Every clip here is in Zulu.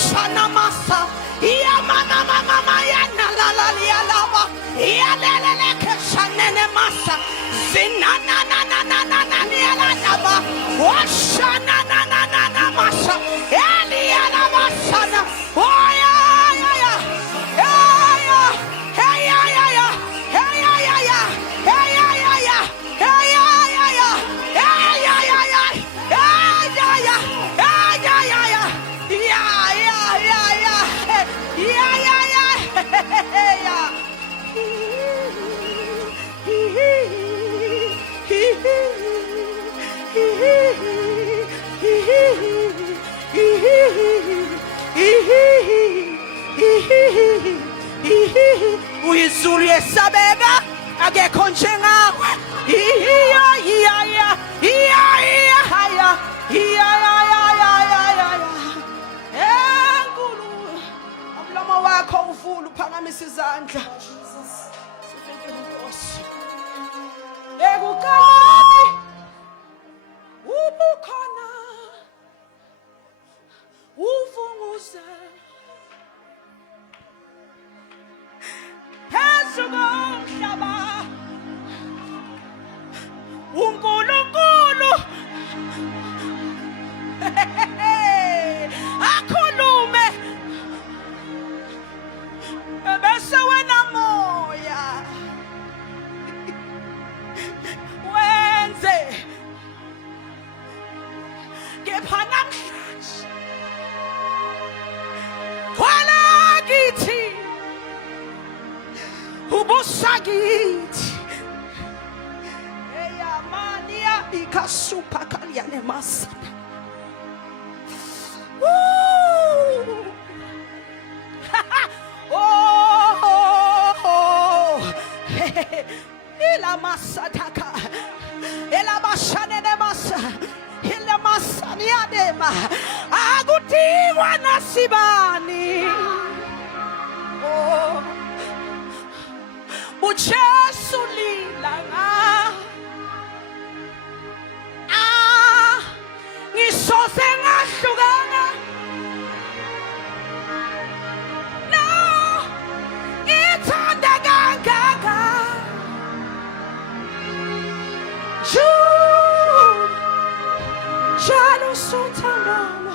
Ushana masa. Iya mama mama ya na la la ya lava. Iya lele keshanene masa. Zina na na na na na na ya la lava. Ushana na na na na masa. Eli ya la masa na. Oh ya ya ya. Ya ya. Hey ya ya ya. Hey ya ya ya. Hey ya ya ya. Hey ya ya ya. Hey ya ya ya. Hey ya ya. Hey ya ya ya. Ya ya ya ya. Ya ya ya. Ya. Uyizulu yesabeka akekho njengawe. Iya iya iya iya iya iya iya. Enkulu umlomo wakho uvula uphakamisa izandla. Ekuqaleni ubukhona uvunguze phezu komhlaba uNkulunkulu akhulume bese wena moya wenze kepha namhlanje kwala kithi ubusakithi eyamania ikasupa kaliane masana. Ila masataka ila bashane de masa ila masani adema agutiwa nasibani. Oh uJesu lilanga ngisoze ngahlukana no ngithanda kangaka njalo sothandana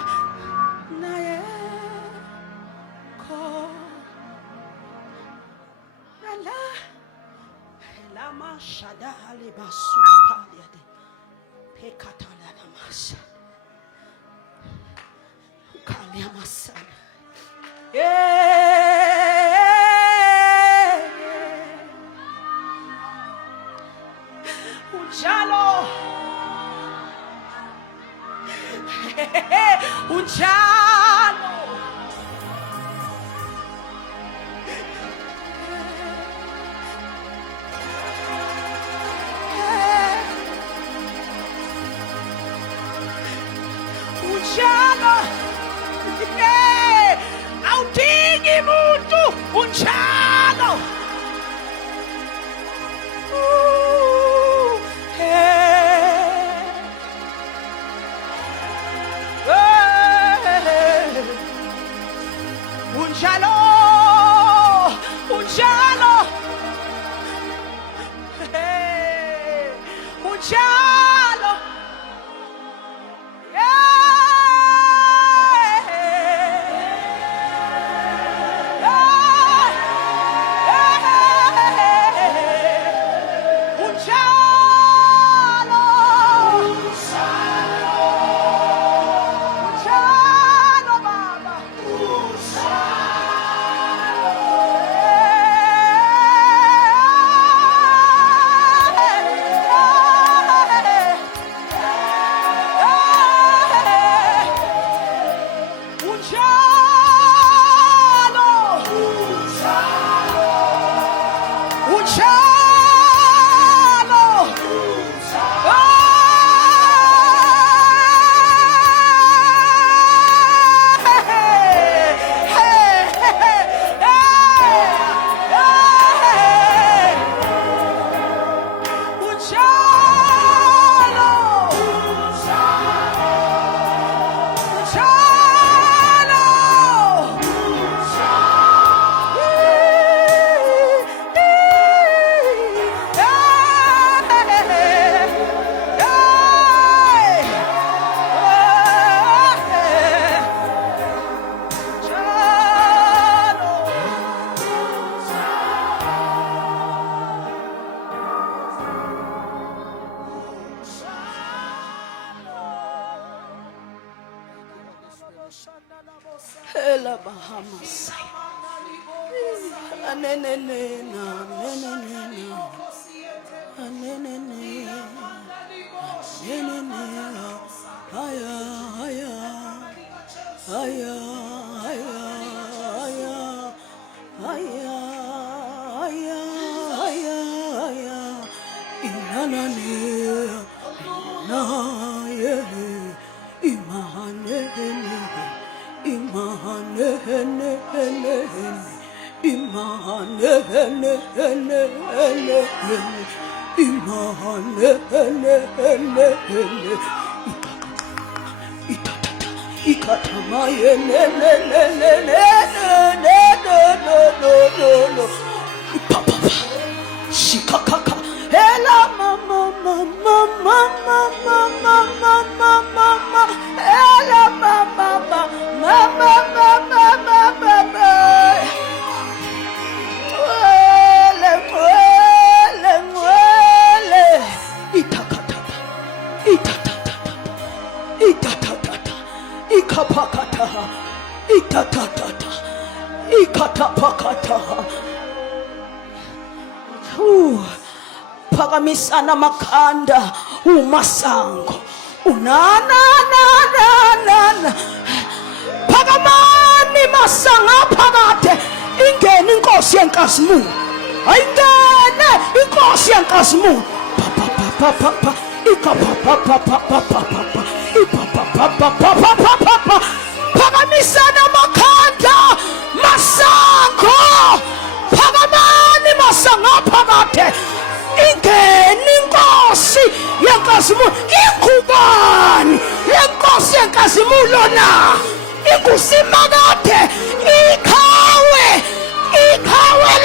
naye kho la mashada ali basuka paliade pekatala namasa ukalia masana unjalo unjalo unjalo awudingi muntu unjalo unjalo unjalo unjalo Ela Bahamas. Shikakaka, Ella mama, mama, mama, mama, mama, mama, Ella mama, mama, mama, mama, mama, Wele, itakata, itatata, itatata, ikapakata, itatata, ikatapakata. Pagamisana makanda umasango unana pagamani masanga pagate ingene inkosi yenkasimu ayingene inkosi yenkasimu papa ikapapa pagamisana makanda masango pagamani masanga pagate ingeni inkosi yenkasimu ikhubani lenkosi yenkasimu lona ikusimakade ikhawe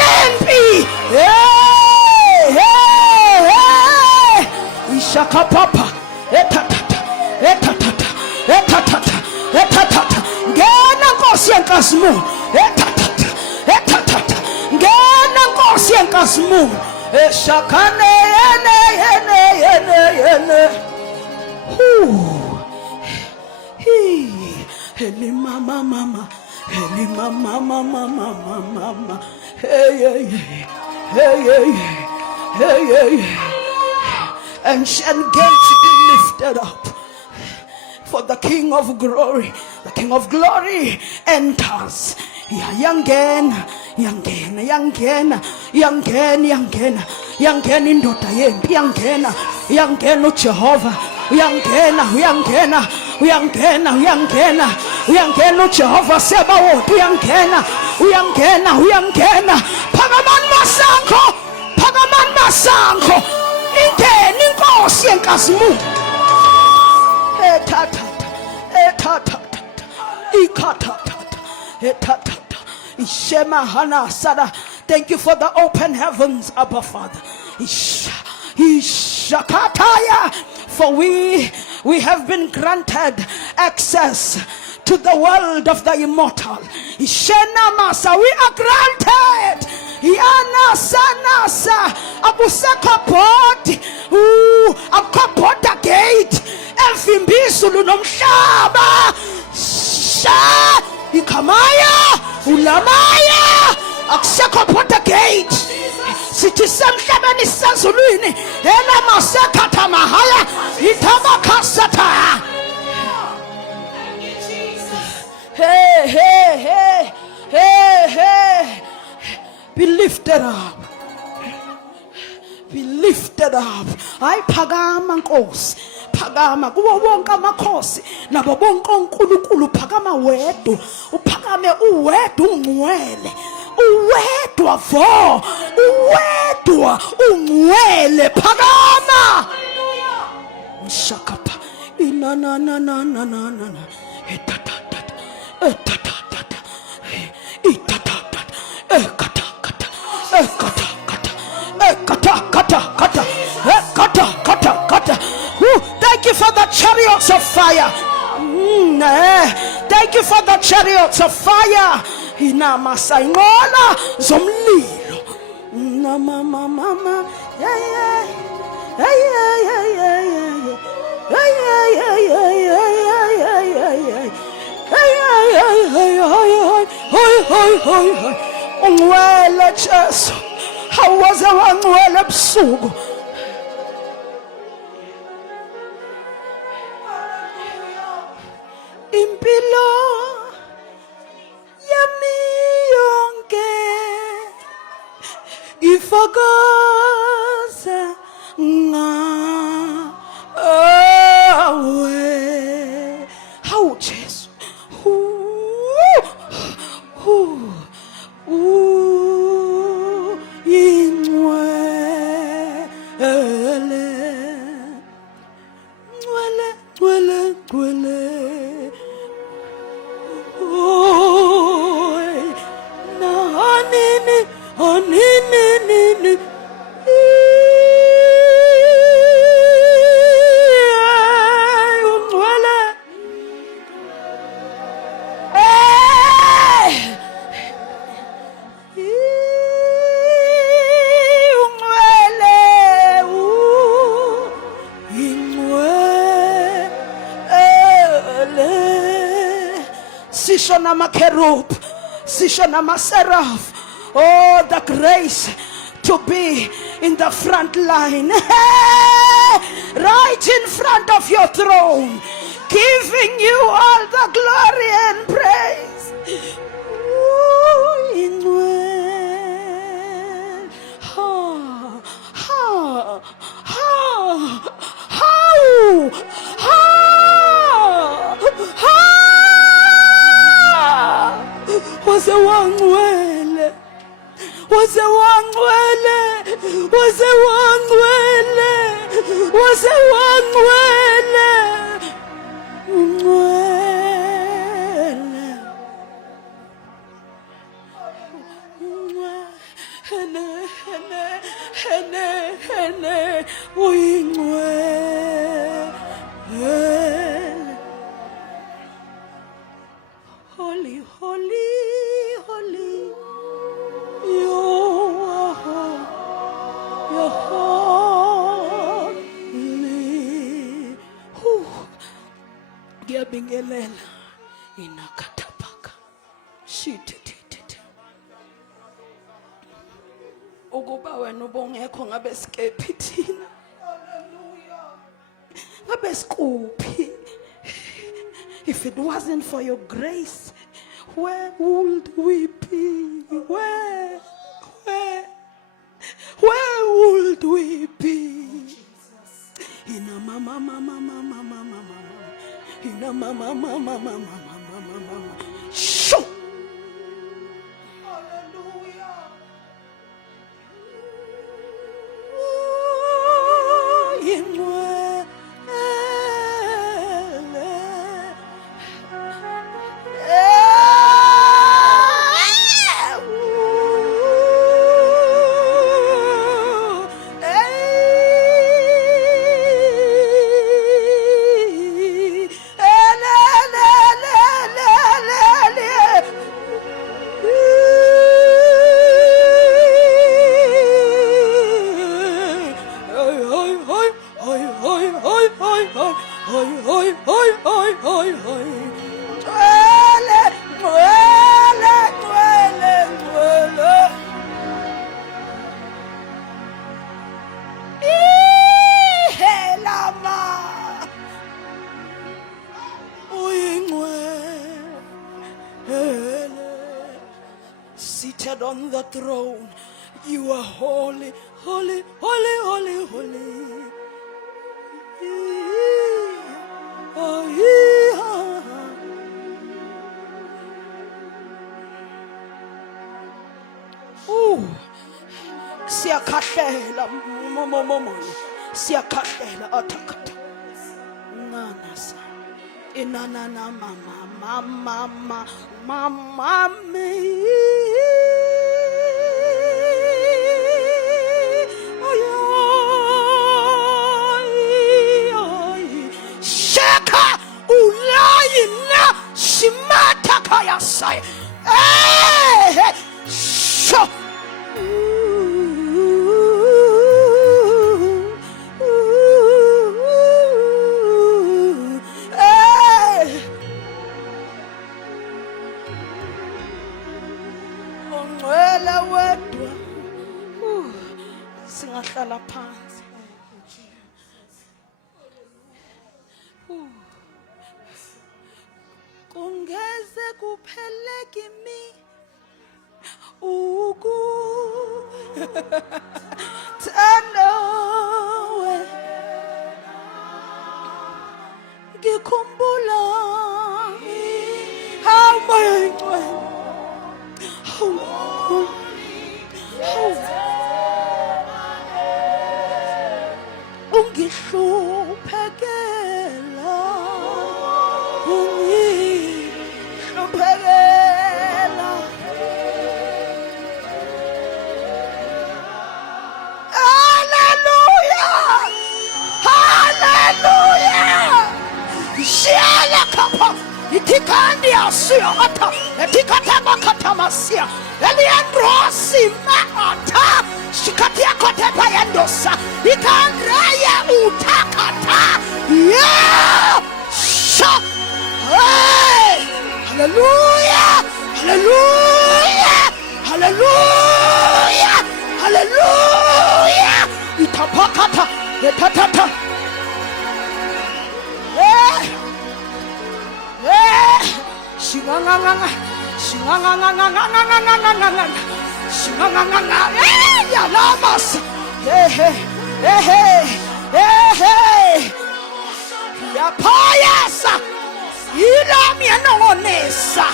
lempi ishaka papa etatata ngena nkosi yenkasimu etatata ngena nkosi yenkasimu Shakane yene. Heli mama. Hey. Ancient gates be lifted up. For the King of glory enters. Yangena indota yempi yangena uJehova uyangena uJehova Sebawoth uyangena phakamani masango ingena inkosi yenkasimu Thank you for the open heavens, Abba Father. For we have been granted access to the world of the immortal. We are granted. Akopota gate emfimbisulu nomhlaba ikamaya ulamaya akusekho phota gate sithi semhlabeni sezulwini elamasekhatha mahaya ithabakhasatha. Hey, be lifted up. Be lifted up. Ay phakama Nkosi, phakama kuwo wonke amakhosi nabo bonke onkulunkulu, phakama wedwa, uphakame uwedwa ungcwele, uwedwa vo, uwedwa ungcwele, phakama shakapa inana Thank you for the chariots of fire. Thank you for the chariots of fire. Inamasa ingola zomlilo. Mama. Yeah. hoy. Ungcwele Jesu, awuze wangcwele ebusuku. Impilo yami yonke ifakaza ngawe. Hawu Jesu, ingcwele, ngcwele. Nini. Ungcwele. Ungcwele. Ingcwele. Sisho namakerub, sisho namaseraph. Oh, the grace to be in the front line, right in front of your throne, giving you all the glory and praise. Was a one way. Was a one way. Holy. You're holy. Ngiyabingelela inakatapaka shititititi ukuba wena ubongekho ngabe sikephi thina, ngabe sikuphi. If it wasn't for your grace, where would we be? Where would we be? Ina mama. Ina mama. Shoo! Seated on the throne, you are holy. Siyakahlela siyakahlela atakata nanasa inanana mama me shaka ulayina shimata kayasai sho ngcwele wedwa singahlala phansi kungeze kuphele kimi thanda we ngikhumbula how my ungihluphekela hallelujah hallelujah Shiala kapa itikandi asiyata etikataba katamasia eliandrosi maata shikatia kotepa yandosa ikandraya utakata yeah sha hey hallelujah hallelujah hallelujah hallelujah itapakata etatata Shinganganga, shinganganga, shinganganga, yalamas, yapayasa, ilamianonesa,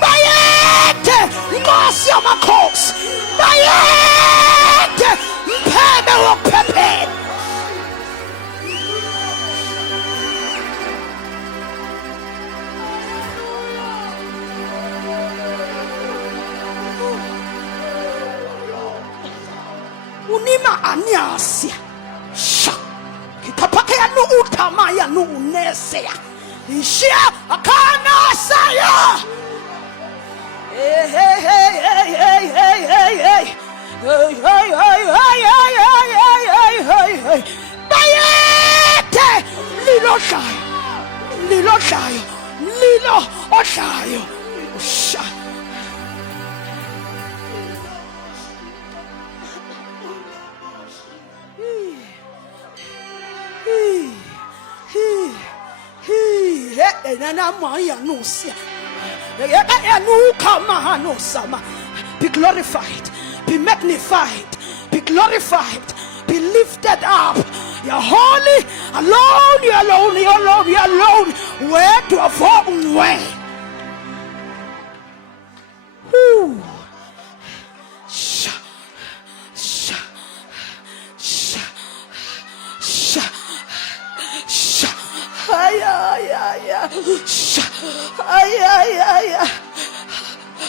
Bayete, Marcia Macos, Bayete, Pepe or Pepe. Unima anyasia. Sha. Kitapakea no utamaya no unesea. Ishia akana saya. Hey hey hey hey hey hey hey hey. Hey hey hey hey hey hey hey. Bayete lilo shayo. Lilo shayo. Lilo oshayo. Sha. Be glorified, be magnified, be glorified, be lifted up. You're holy, alone, you're alone, you're alone, you're alone. Where to avoid way?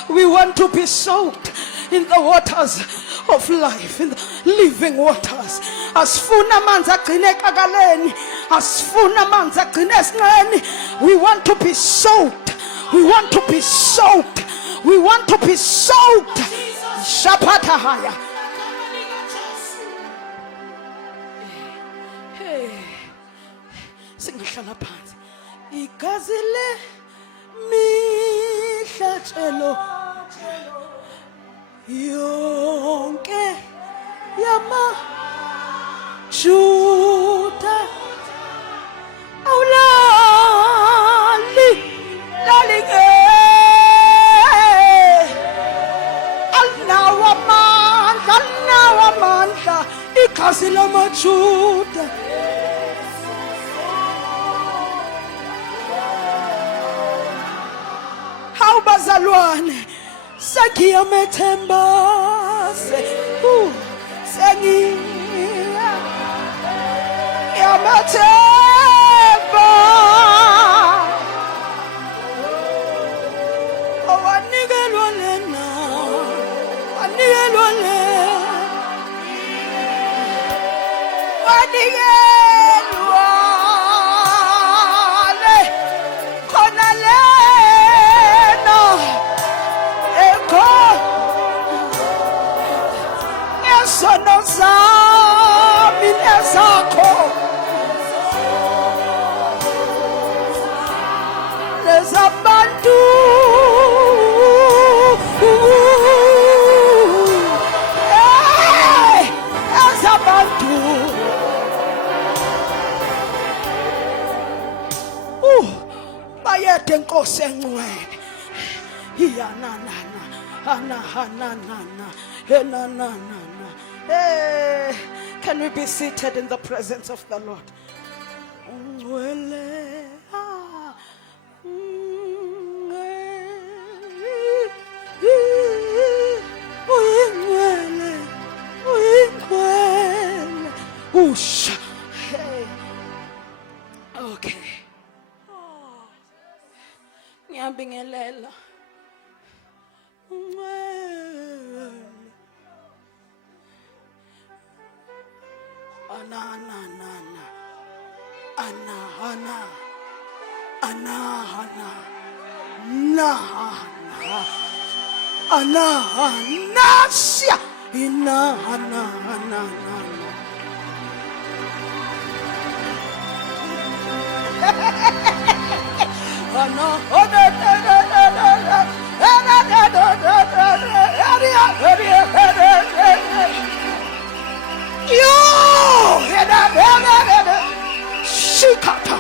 We want to be soaked in the waters of life, in the living waters. Asfuna manza gcine kagaleni, asfuna manza gcine esnqeni. We want to be soaked. We want to be soaked. We want to be soaked. Shapata haya. Hey. Singihlala phansi. Igazile mihlatshelo yonke yama Juda awlali lalinge alnawamandla igazi lamaJuda bazalwane sakiyamethemba sengiya yamathemba awanikelwa lena wanikelwa le wanikelwa le bayede Nkosi engcwele iyananana anahananana enanana. Hey, can we be seated in the presence of the Lord? Ngcwele uyingcwele uyingcwele usha. Hey, okay, ngiyabingelela ngcwele ananana anahana anahana nahana anahanasya inahanana. Shikata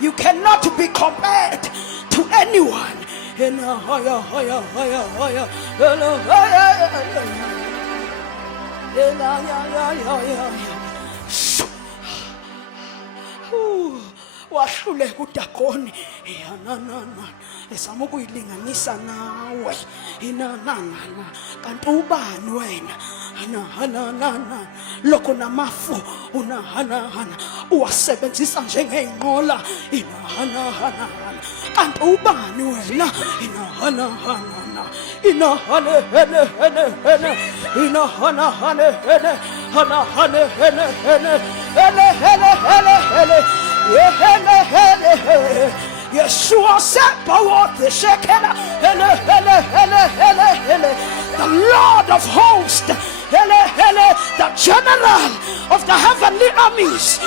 you cannot be compared to anyone. Wahluleka uDagoni esama ukuyilinganisa nawe inanana kanti ubani wena hana lokho namafu unahanahana uwasebenzisa njengeyinqola inahana kanti ubani wena inahanahana inahane hene inahana hane Yeshua said, the Lord of hosts, the general of the heavenly armies.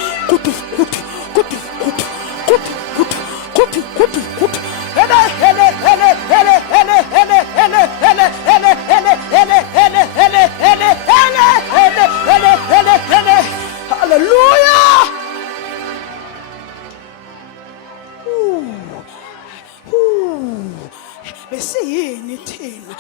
Hallelujah. Besiyini thina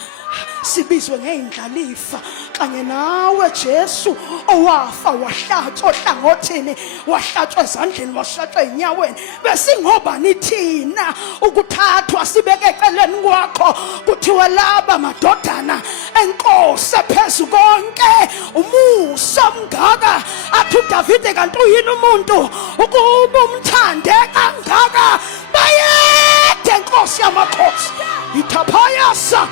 sibizwe ngeindlalifa kanye nawe Jesu owafa wahlatshwa ohlangothini wahlatshwa ezandleni wahlatshwa enyaweni besingobani thina ukuthathwa sibeke eceleni kwakho kuthiwa laba madodana enkosi phezu konke umusa omngaka athi uDavide kanti uyini umuntu ukuba umthande kangaka bayede Nkosi yamakhosi ithapayasa.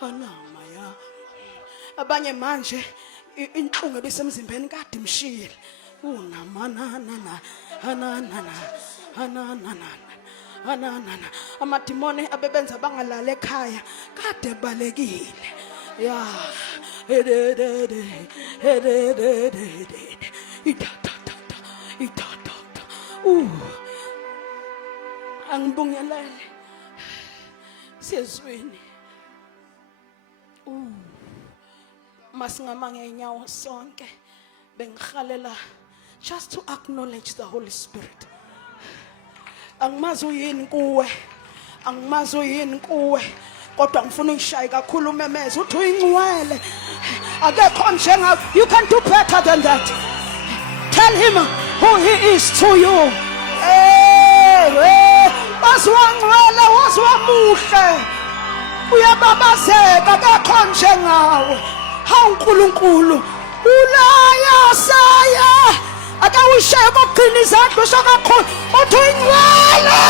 Hanamaya abanye manje inhlungu ebisemzimbeni kade imshiyile unamanana hananana amadimoni abebenza bangalala ekhaya kade balekile ya itata angibungelele siyezwini masingama ngeenyawo sonke bengihalela just to acknowledge the Holy Spirit. Angimazi uyini kuwe kodwa ngifuna ungishaye kakhulu umemeze uthi uyingcwele akekho njengawe. You can do better than that. Tell him who he is to you. Wasiwangcwele wasiwamuhle uyababazeka akekho njengawe. Hawu uNkulunkulu ulaya saya akawushaye kokugcina izandla usho kakhulu uthi uyingcwele.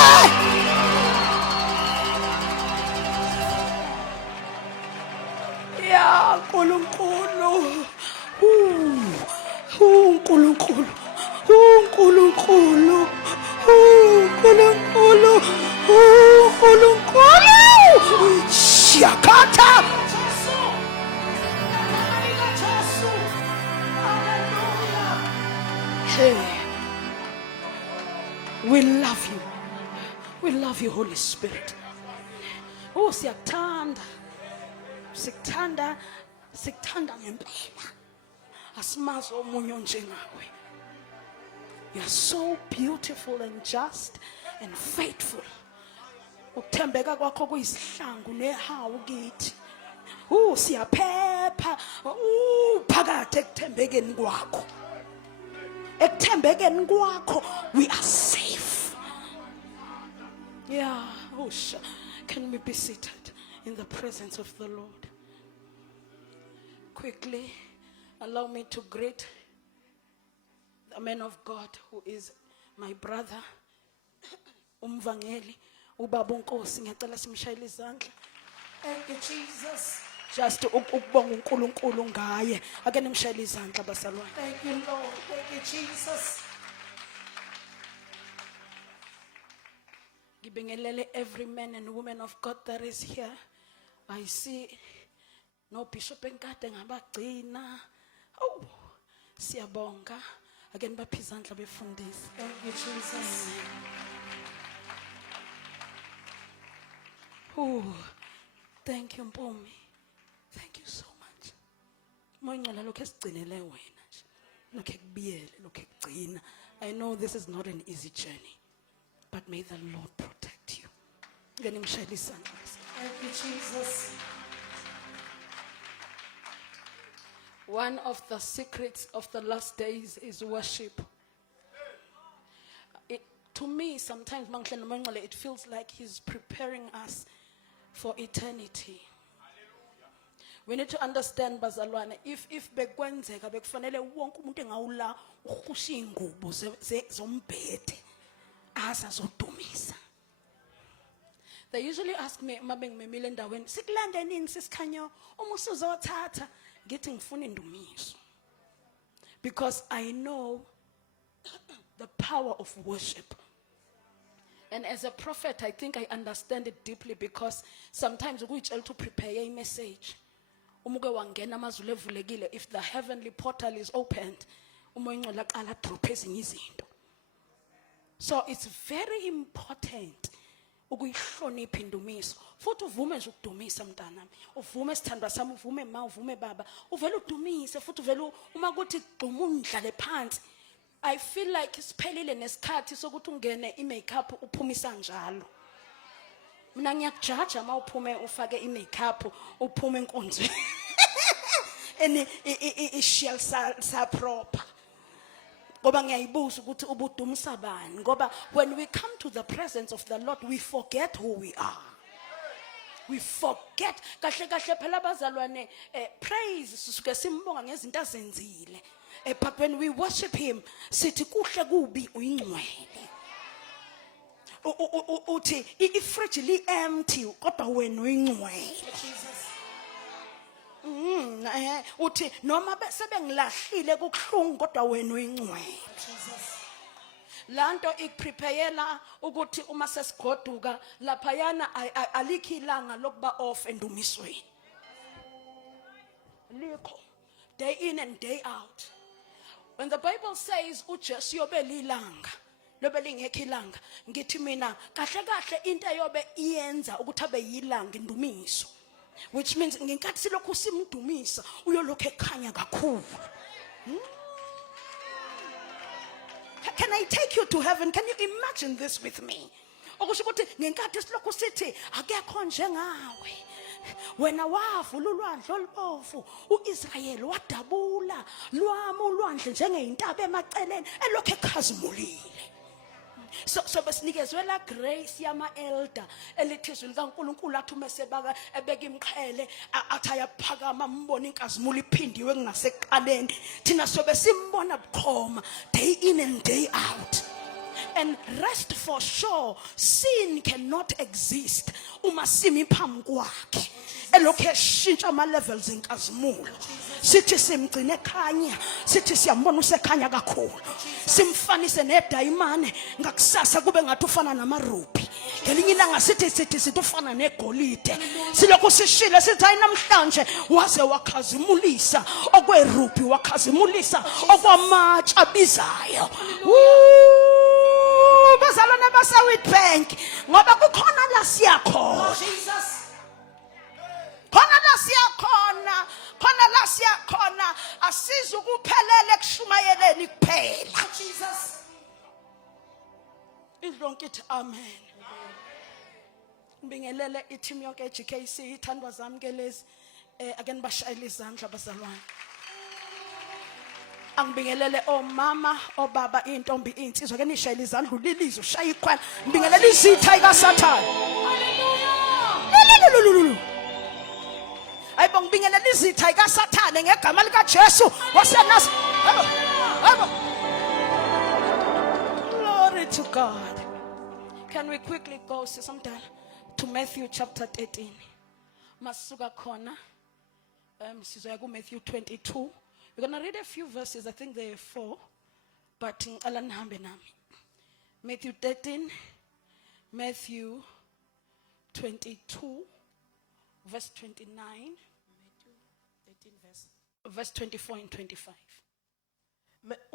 Ya Nkulunkulu uNkulunkulu, uNkulunkulu, uNkulunkulu, uNkulunkulu. Shakata. Hey, we love you. We love you, Holy Spirit. Oh, siyakuthanda. Sikuthanda ngempela. Asimazi omunye onjengawe. You are so beautiful and just and faithful. Ukuthembeka kwakho kuyisihlangu nehawu kithi. Siyaphepha phakathi ekuthembekeni kwakho. Ekuthembekeni kwakho we are safe. Yeah, can we be seated in the presence of the Lord? Quickly, allow me to greet the man of God who is my brother, Umvangeli, Ubaba uNkosi. Ngiyacela simshayele izandla. Thank you, Jesus. Just ukubonga uNkulunkulu ngaye. Ake nimshayele izandla basalwane. Thank you, Lord. Thank you, Jesus. Ngibingelele every man and woman of God that is here. I see no Bishop enkade ngabagcina. Oh, siyabonga. Ake nibaphe izandla befundisi. Thank you, Jesus. Oh, thank you, Mpumi. Thank you so much. Moyingcela lokho esigcinele wena nje. Lokho ekubiyele, lokho ekugcina. I know this is not an easy journey, but may the Lord protect you. Ngenimshayele isandla. Thank you, Jesus. One of the secrets of the last days is worship. To me, sometimes it feels like he's preparing us for eternity. We need to understand, bazalwane, if bekwenzeka bekufanele wonke umuntu engawula ukhusha ingubo zombhede asa zodumisa. They usually ask me, mabeng memile ndaweni, sikulande nini sisikhanyo, uma usuzothatha, ngithi ngifuna indumiso. Because I know the power of worship. And as a prophet, I think I understand it deeply, because sometimes we tell to prepare a message. If the heavenly portal is opened, so it's very important ukuyihlonipha indumiso. Futhi uvume nje ukudumisa mntanami. Uvume sithandwa sami, uvume ma, uvume baba. Uvela udumise futhi uvela uma kuthi gquma undlale phansi. I feel like siphelile nesikhathi sokuthi ungene i-makeup uphumisa njalo. Mina ngiyakujaja uma uphume ufake i-makeup uphume enkonzweni. I-shell sa proper. Ngoba ngiyayibuza ukuthi ubudumisa bani. Ngoba when we come to the presence of the Lord, we forget who we are. We forget. Kahle kahle phela bazalwane, praise sisuke simbonga ngezinto azenzile. But when we worship him, sithi kuhle kubi uyingcwele. Uthi ifridge li empty kodwa wena uyingcwele. Jesus. Uthi noma sebengilahlile kukhulungu kodwa wena uyingcwele. Jesus. Lanto ikprepayela ukuthi uma sesigoduka lapha yana alikho ilanga lokuba off endumisweni. Likho day in and day out. When the Bible says uJesu yobe lilanga, lobe lingekho ilanga, ngithi mina kahle kahle into yobe iyenza ukuthi abe yilanga indumiso. Which means ngenkathi silokhu simdumisa uyolokhu ekhanya kakhulu. Can I take you to heaven? Can you imagine this with me? Okusho ukuthi ngenkathi silokhu sithi akekho njengawe. Wena wavula ulwandle olubovu, uIsrayeli wadabula lwami ulwandle njengeyintaba emaceleni elokhu ekhazimulile. So besinikezwe la grace yama elder elithizwe likaNkulunkulu athi umesebaka ebeka imqhele athi ayaphakama mbona inkazimulo iphindiwe kunasekuqaleni. Thina sobe simbona bukhoma day in and day out. And rest for sure, sin cannot exist uma simi phambi kwakhe elokhe eshintsha ama levels enkazimulo. Sithi simgcine ekhanya, sithi siyambona usekhanya kakhulu. Simfanise nedayimane ngakusasa kube ngathi ufana namarubi. Ngelinye ilanga sithi ufana negolide. Silokhu sishile sithi hayi namhlanje waze wakhazimulisa okwerubi, wakhazimulisa okwamatshe abizayo. Bazalwane baseWitbank ngoba kukhona la siyakhona. Khona la siyakhona asiza ukuphelele kushumayeleni kuphela. Jesus. Indlonke ithi amen. Ngibingelele i-team yonke e-GKC ithandwa zami ke lezi ake nibashayele izandla bazalwane. Angibingelele omama, obaba, intombi, insizwa ke nishayele izandla ulilizo ushaya ikhwala. Ngibingelele izitha ikaSathane. Hallelujah. Ayibo ngibingelela izitha ikaSathane ngegama lika Jesu waseNazaretha. Hayibo. Glory to God. Can we quickly go sometime to Matthew chapter 13? Masuka khona. Sizoya ku Matthew 22. We're going to read a few verses. I think there are 4. But ngicela nihambe nami. Matthew 13, Matthew 22 verse 29, Matthew 13 verse 24 and 25.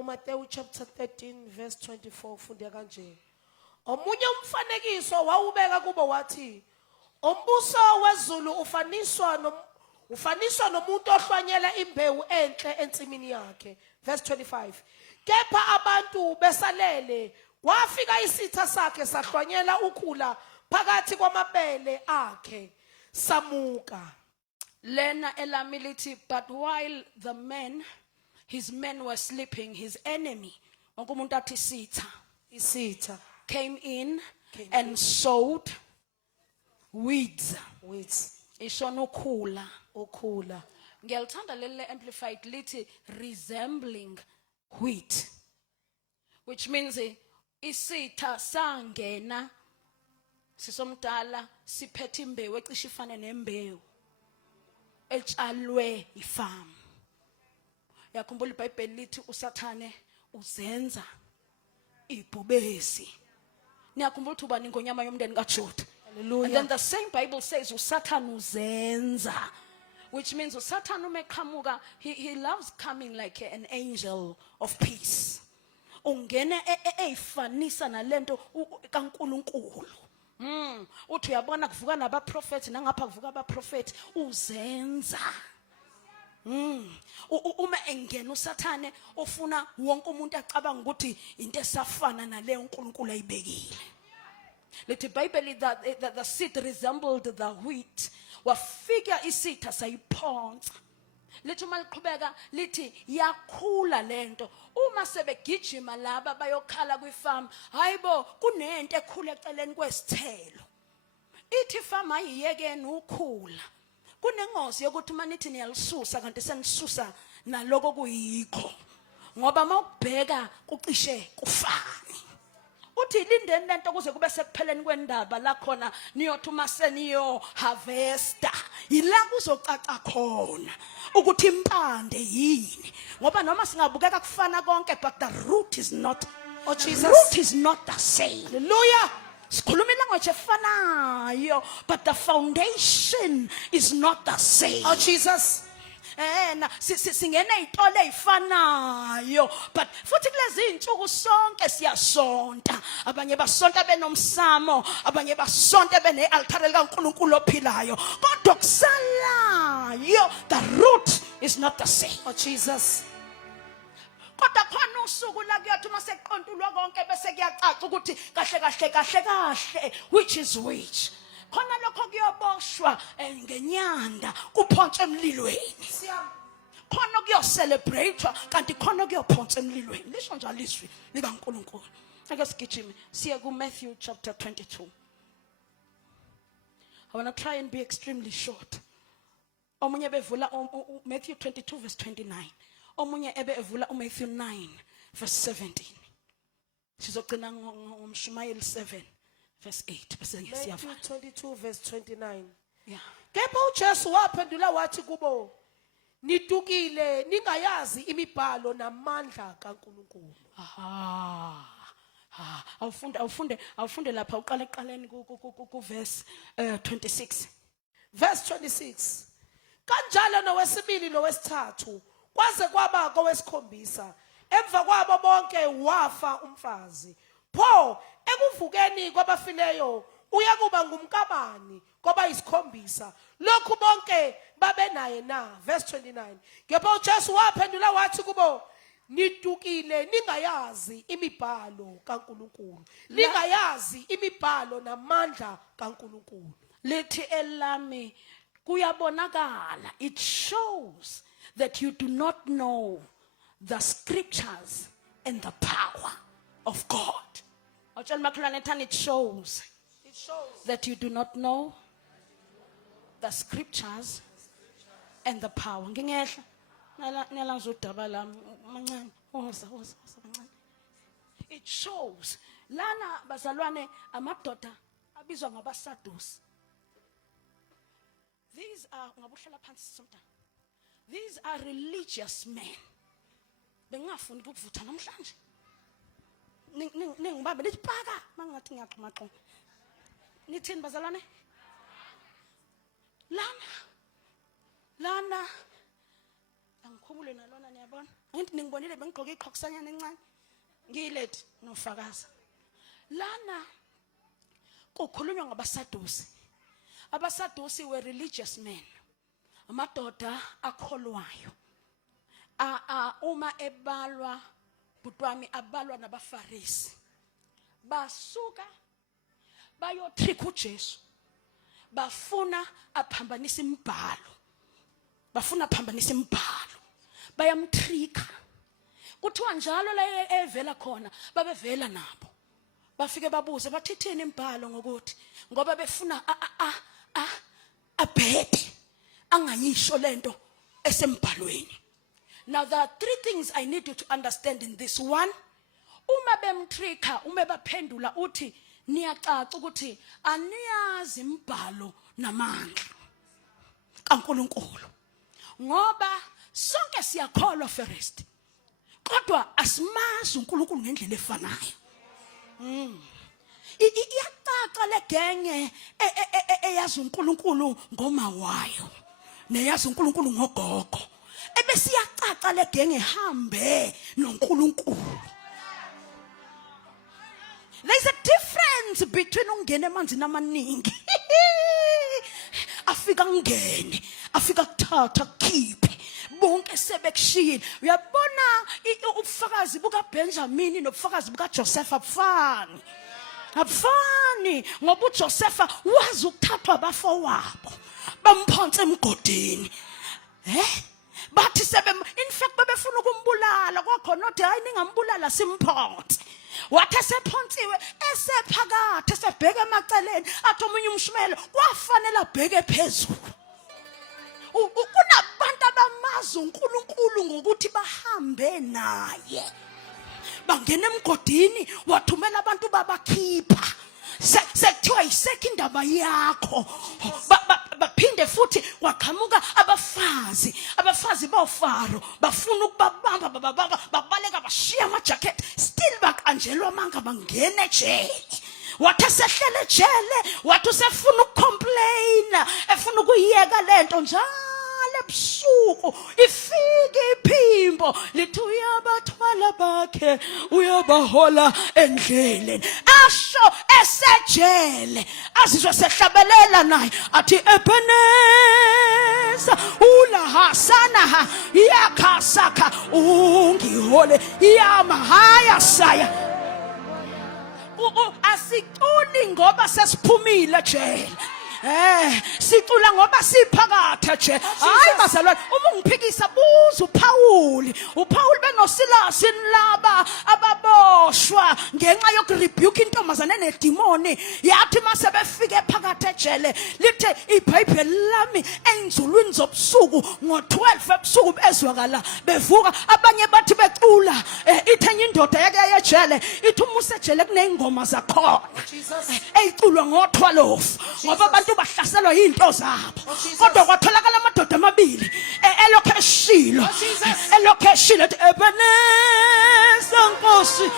Matthew chapter 13 verse 24 ufunda kanje. Omunye umfanekiso wawubeka kubo wathi, umbuso wezulu ufaniswa nomuntu ohlwanyela imbewu enhle ensimini yakhe. Verse 25. Kepha abantu besalele, kwafika isitha sakhe sahlwanyela ukhula phakathi kwamabele akhe. Samuka. Lena elamilithi, but while his men were sleeping, his enemy, onkumuntu athi isitha, came in and sowed weeds. Ishona ukhula. Ngiyalithanda leli amplified lithi resembling wheat, which means isitha sangena sisomdala siphethe imbewu ecishe ifane nembewu etshalwe ifarm. Yakhumbula iBhayibheli lithi uSathane uzenza ibhubesi. Niyakhumbula ukuthi ubani ngonyama yomndeni kaJuda. Hallelujah. And then the same Bible says uSathane uzenza, which means uSathane umeqhamuka, he loves coming like an angel of peace. Ungene eyifanisa nalento kaNkulunkulu. Uthi uyabona kuvuka nabaprofeti nangapha kuvuka abaprofeti uzenza. Uma engena uSathane ufuna wonke umuntu acabanga ukuthi into esafana nale uNkulunkulu ayibekile. Let the Bible that the seed resembled the wheat. Wafika isitha sayiphonsa. Lithi uma liqhubeka lithi yakhula lento. Uma sebegijima laba bayokhala kwifarm, hayibo kunento ekhula eceleni kwesithelo. Ithi farm ayiyekeni ukhula. Kunengozi yokuthi manithi niyalisusa kanti senisusa naloko kuyikho. Ngoba mawubheka kucishe kufani. Uthi lindeni lento kuze kube sekupheleni kwendaba la khona niyothi uma seniyo harvesta yila kuzocaca khona ukuthi impande yini. Ngoba noma singabukeka kufana konke, but the root is not. Oh Jesus. The root is not the same. Hallelujah. Sikhuluma language efanayo, but the foundation is not the same. Oh Jesus. Singena izitolo ezifanayo, but futhi kulezi insuku sonke siyasonta. Abanye basonta benomsamo, abanye basonta bene-altar likaNkulunkulu ophilayo. Kodwa kusalayo, the root is not the same. Oh Jesus. Kodwa khona usuku la kuyathi uma seqontulwa konke bese kuyacaca ukuthi kahle which is which. Khona lokho kuyoboshwa ngenyanda kuphontshe emlilweni. Khona kuyocelebratewa kanti khona kuyophontsha emlilweni. Lisho njalo izwi likaNkulunkulu. Ake sigijime siye ku Matthew chapter 22. I want to try and be extremely short. Omunye bevula Matthew 22 verse 29. Omunye ebe evula Matthew 9 verse 17. Sizogcina ngomshumayeli 7 verse 8 bese Matthew ngesiyava. 22 verse 29. Yeah. Kepha uJesu waphendula wathi kubo, nitukile ningayazi imibhalo namandla kaNkulunkulu. Awufunde lapha uqala eqaleni ku verse 26. Verse 26. Kanjalo nowesibili nowesithathu kwaze kwaba kowesikhombisa. Emva kwabo bonke wafa umfazi. Pho ekuvukeni kwabafileyo uyakuba ngumkabani ngoba isikhombisa. Lokhu bonke babe naye na. Verse 29. Kepha uJesu waphendula wathi kubo, nitukile ningayazi imibhalo kaNkulunkulu. Ningayazi imibhalo namandla kaNkulunkulu. Lithi elami kuyabonakala. It shows that you do not know the scriptures and the power of God. It shows It shows that you do not know the scriptures and the power. Ngingehla nala ngizodaba lami mancane. Woza mancane. It shows lana bazalwane amadoda abizwa ngabaSadusi. These are ngabuhlela phansi sometimes. These are religious men. Bengafuni ukuvutha namhlanje. Ningibabe lithi phaka mangathi ngiyaxhumaxhuma. Nithini bazalwane? Lana angikhumule nalona niyabona. Ngithi ningibonile bengigqoke iqhokusanyana encane. Ngiyilethi nofakaza. Lana kukhulunywa ngabaSadusi. AbaSadusi were religious men. Amadoda akholwayo. Uma ebalwa butwami abalwa nabaFarisi. Basuka bayotrika uJesu. Bafuna aphambanisa imibhalo. Bayamtrika. Kuthiwa njalo la evela khona babevela nabo. Bafike babuze bathithini imibhalo ngokuthi ngoba befuna abhede angayisho lento esembhalweni. Now there are 3 things I need you to understand in this. 1, uma bemtrika, uma baphendula uthi niyacaca ukuthi aniyazi imibhalo namandla kaNkulunkulu. Ngoba sonke siyakholwa first. Kodwa asimazi uNkulunkulu ngendlela efanayo. Iyacaca le genge eyazi uNkulunkulu ngoma wayo neyazi uNkulunkulu ngogogo. Ebese iyacaca le genge hambe noNkulunkulu. There's a difference between ungene emanzini amaningi. Afika ngene, afika kuthatha khiphe. Bonke sebekushiyile. Uyabona ubufakazi buka Benjamin nobufakazi buka Joseph abufani. Abufani ngoba uJoseph wazi ukuthathwa abafowabo. Bamphonsa emgodini. Bathi in fact bebefuna ukumbulala kwakhona uthi hayi ningambulala simphonse. Wathi esephonsiwe esephakade esebheke emaceleni athi omunye umshumelo kwafanele abheke phezulu. Kunabantu abamazi uNkulunkulu ngokuthi bahambe naye. Bangena emgodini wathumela abantu babakhipha. Sekuthiwa yisekho indaba yakho. Baphinde futhi waqhamuka abafazi baFaro bafuna ukubabamba babaleka bashiya amajacket still bakanjelwa amanga bangene ejele. Wathi sehlele ejele wathi usefuna ukucomplain efuna ukuyeka lento njalo ebusuku ifike iphimbo lithi uyabathwala bakhe uyabahola endleleni. Asho esejele azizwe sehlabelela naye athi Ebeneza ulahasana yakhasaka ungihole yamahaya saya. Asiculi ngoba sesiphumile ejele. sicula ngoba siphakathe nje. Hayi bazalwane, uma ungiphikisa buza uPaul benoSilas laba ababoshwa ngenxa yokurebuke intombazane nedemoni. Yathi mase befike phakathe ejele lithe iBhayibheli lami enzulwini zobusuku ngo12 ebusuku bezwakala bevuka abanye bathi becula ithenye indoda yake ejele ithi umuse ejele kuneyingoma zakhona eyiculwa ngo12 ngoba abantu bahlaselwa izinto zabo. Kodwa kwatholakala amadoda amabili elokheshilo ethi Ebeneza Nkosi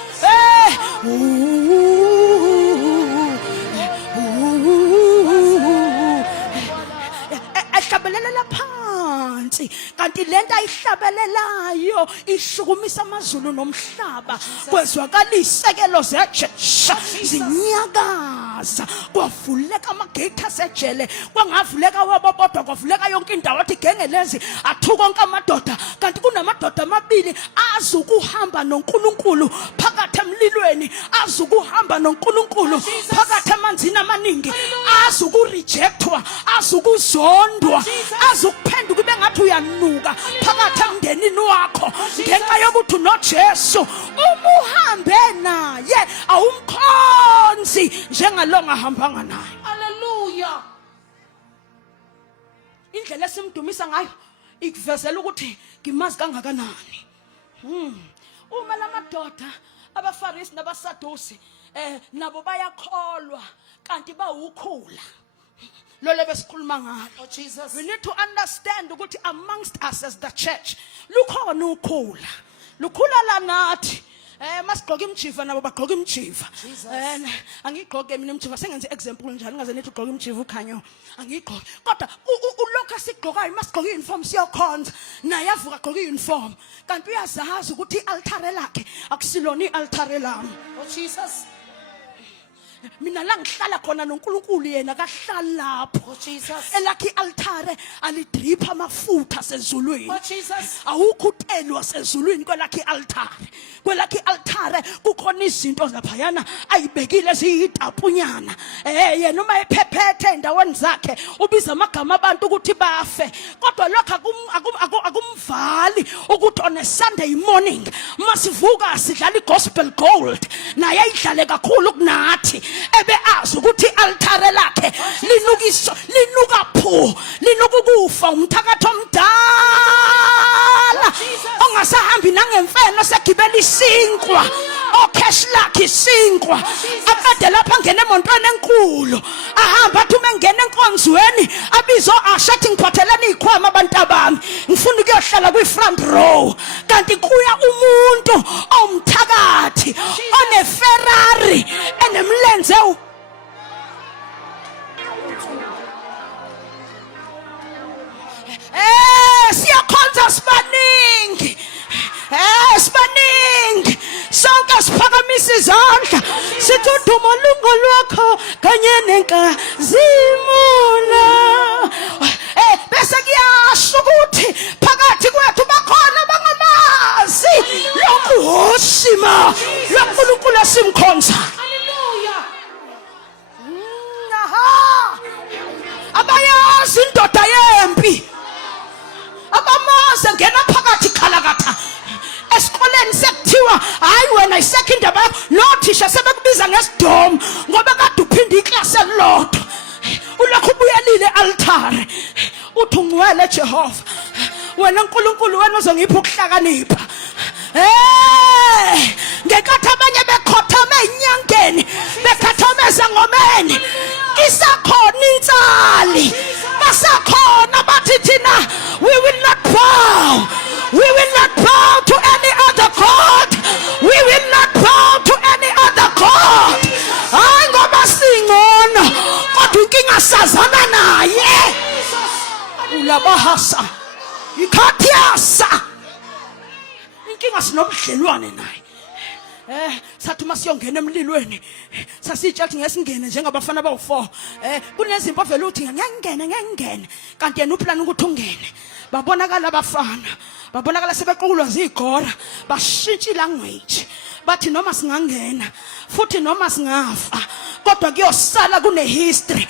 ehlabelela phansi kanti lento ayihlabelelayo ishukumisa amazulu nomhlaba. Kwezwakala isekelo zejeshi zinyakaza, kwavuleka amagate asejele, kwangavuleka wabo bodwa kwavuleka yonke indawo. Athi gengelezi athuka onke amadoda, kanti kunamadoda amabili azukuhamba noNkulunkulu phakathi emlilweni, azukuhamba noNkulunkulu phakathi emanzini amaningi, azukurejectwa, azukuzondwa, azukuphenduka ibe ngathi uyanuka phakathi emndenini wakho ngenxa yokuthi unoJesu. Uma uhambe naye awumkhonzi njengalo ngahambanga naye. Hallelujah. Indlela esimdumisa ngayo ikuvezela ukuthi ngimazi kangakanani. Uma lamadoda abaFarisi nabaSadusi nabo bayakholwa kanti bawukhula lole besikhuluma ngalo. Oh Jesus. We need to understand ukuthi amongst us as the church lukhona ukhula la nathi masigqoka imjiva nabo bagqoka imjiva. Angigqoke mina imjiva, sengenze example njalo ngaze nithi ugqoka imjiva ukhanyo angigqoke. Kodwa ulokho sigqokayo masigqoka uniform siyokhonza naye avuka agqoka uniform kanti uyazazi ukuthi ialtare lakhe akusilona ialtare lami. Oh Jesus. Mina la ngihlala khona noNkulunkulu yena kahlala lapho. Oh Jesus. Elakhi altare alidrip amafutha sezulwini. Oh Jesus. Awukho utelwa sezulwini kwelakhi altare. Kwelakhi altare kukhona izinto zaphayana ayibekile eziyitapunyana. Yena uma ephephethe endaweni zakhe ubiza amagama abantu ukuthi bafe. Kodwa lokho akumvali ukuthi on a Sunday morning masivuka sidlala igospel gold naye ayidlale kakhulu kunathi. Ebe azi ukuthi altare lakhe linuka pho, linuka ukufa, umthakatho omdala ongasahambi nangemfeno segibela isinkwa, okheshi lakhe isinkwa. Aqede lapha ngene emontweni enkulu ahamba athi uma ngene enkonzweni abizo ashathi ngiphathelani izikhwama abantu abami ngifuna ukuyohlala kwi-front row, kanti kuya umuntu omthakathi oneFerrari enemlenze siyakhonza sibaningi. Sibaningi sonke siphakamisa izandla sithi udumo lungolwakho kanye nenkazimula. Bese kuyasho ukuthi phakathi kwethu bakhona bangamazi lokuhoshima loNkulunkulu esimkhonza. Hallelujah. Abayazi indoda yempi, abamazi ngena phakathi khalakatha. Esikoleni sekuthiwa hayi wena isekho indaba nothisha sebekubiza ngesidom ngoba kade uphinde iklasi elilodwa. Ulokhu ubuyelile altare uthi ungcwele Jehova, wena uNkulunkulu wena uzongipha ukuhlakanipha. Ngekhathi abanye bekhothame enyangeni bekhathomeza ngomeni isakhona insali basakhona bathi thina we will not bow to any other God, we will not bow to any other God. Hayi ngoba singona kodwa inkinga sazana naye ulabahasa ikhathiyasa inkinga sinobudlelwane naye. Sathi masiyongena emlilweni sasitsha ukuthi ngesingene njengabafana bawu4 kunezimpo vele uthi ngiyangena kanti yena uplan ukuthi ungene. Babonakala abafana, babonakala sebequlwa zigora, bashintsha ilanguage bathi noma singangena futhi noma singafa kodwa kuyosala kune history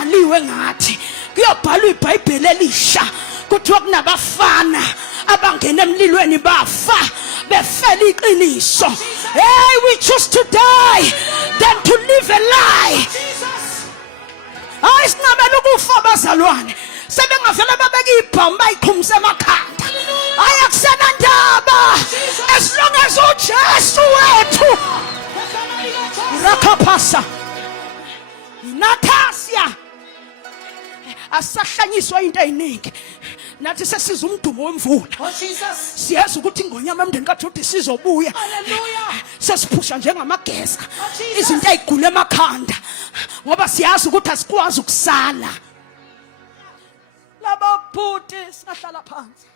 kubhaliwe ngathi kuyobhalwa iBhayibheli elisha kuthiwa kunabafana abangena emlilweni bafa befela iqiniso. Hey, we choose to die than to live a lie. Hayi sinqabela ukufa bazalwane. Sebengavela babeka ibhamu bayiqhumisa emakhanda. Hayi akusena ndaba. As long as uJesu wethu rakapasa Natasha asahlanyiswa into eyiningi. Nathi sesiza umdumo wemvula. Oh Jesus. Siyazi ukuthi ingonyama emndeni kaJuda sizobuya. Hallelujah. Sesiphusha njengamageza. Izinto ezigule emakhanda. Ngoba siyazi ukuthi asikwazi ukusala. Laba bhuti sahlala phansi.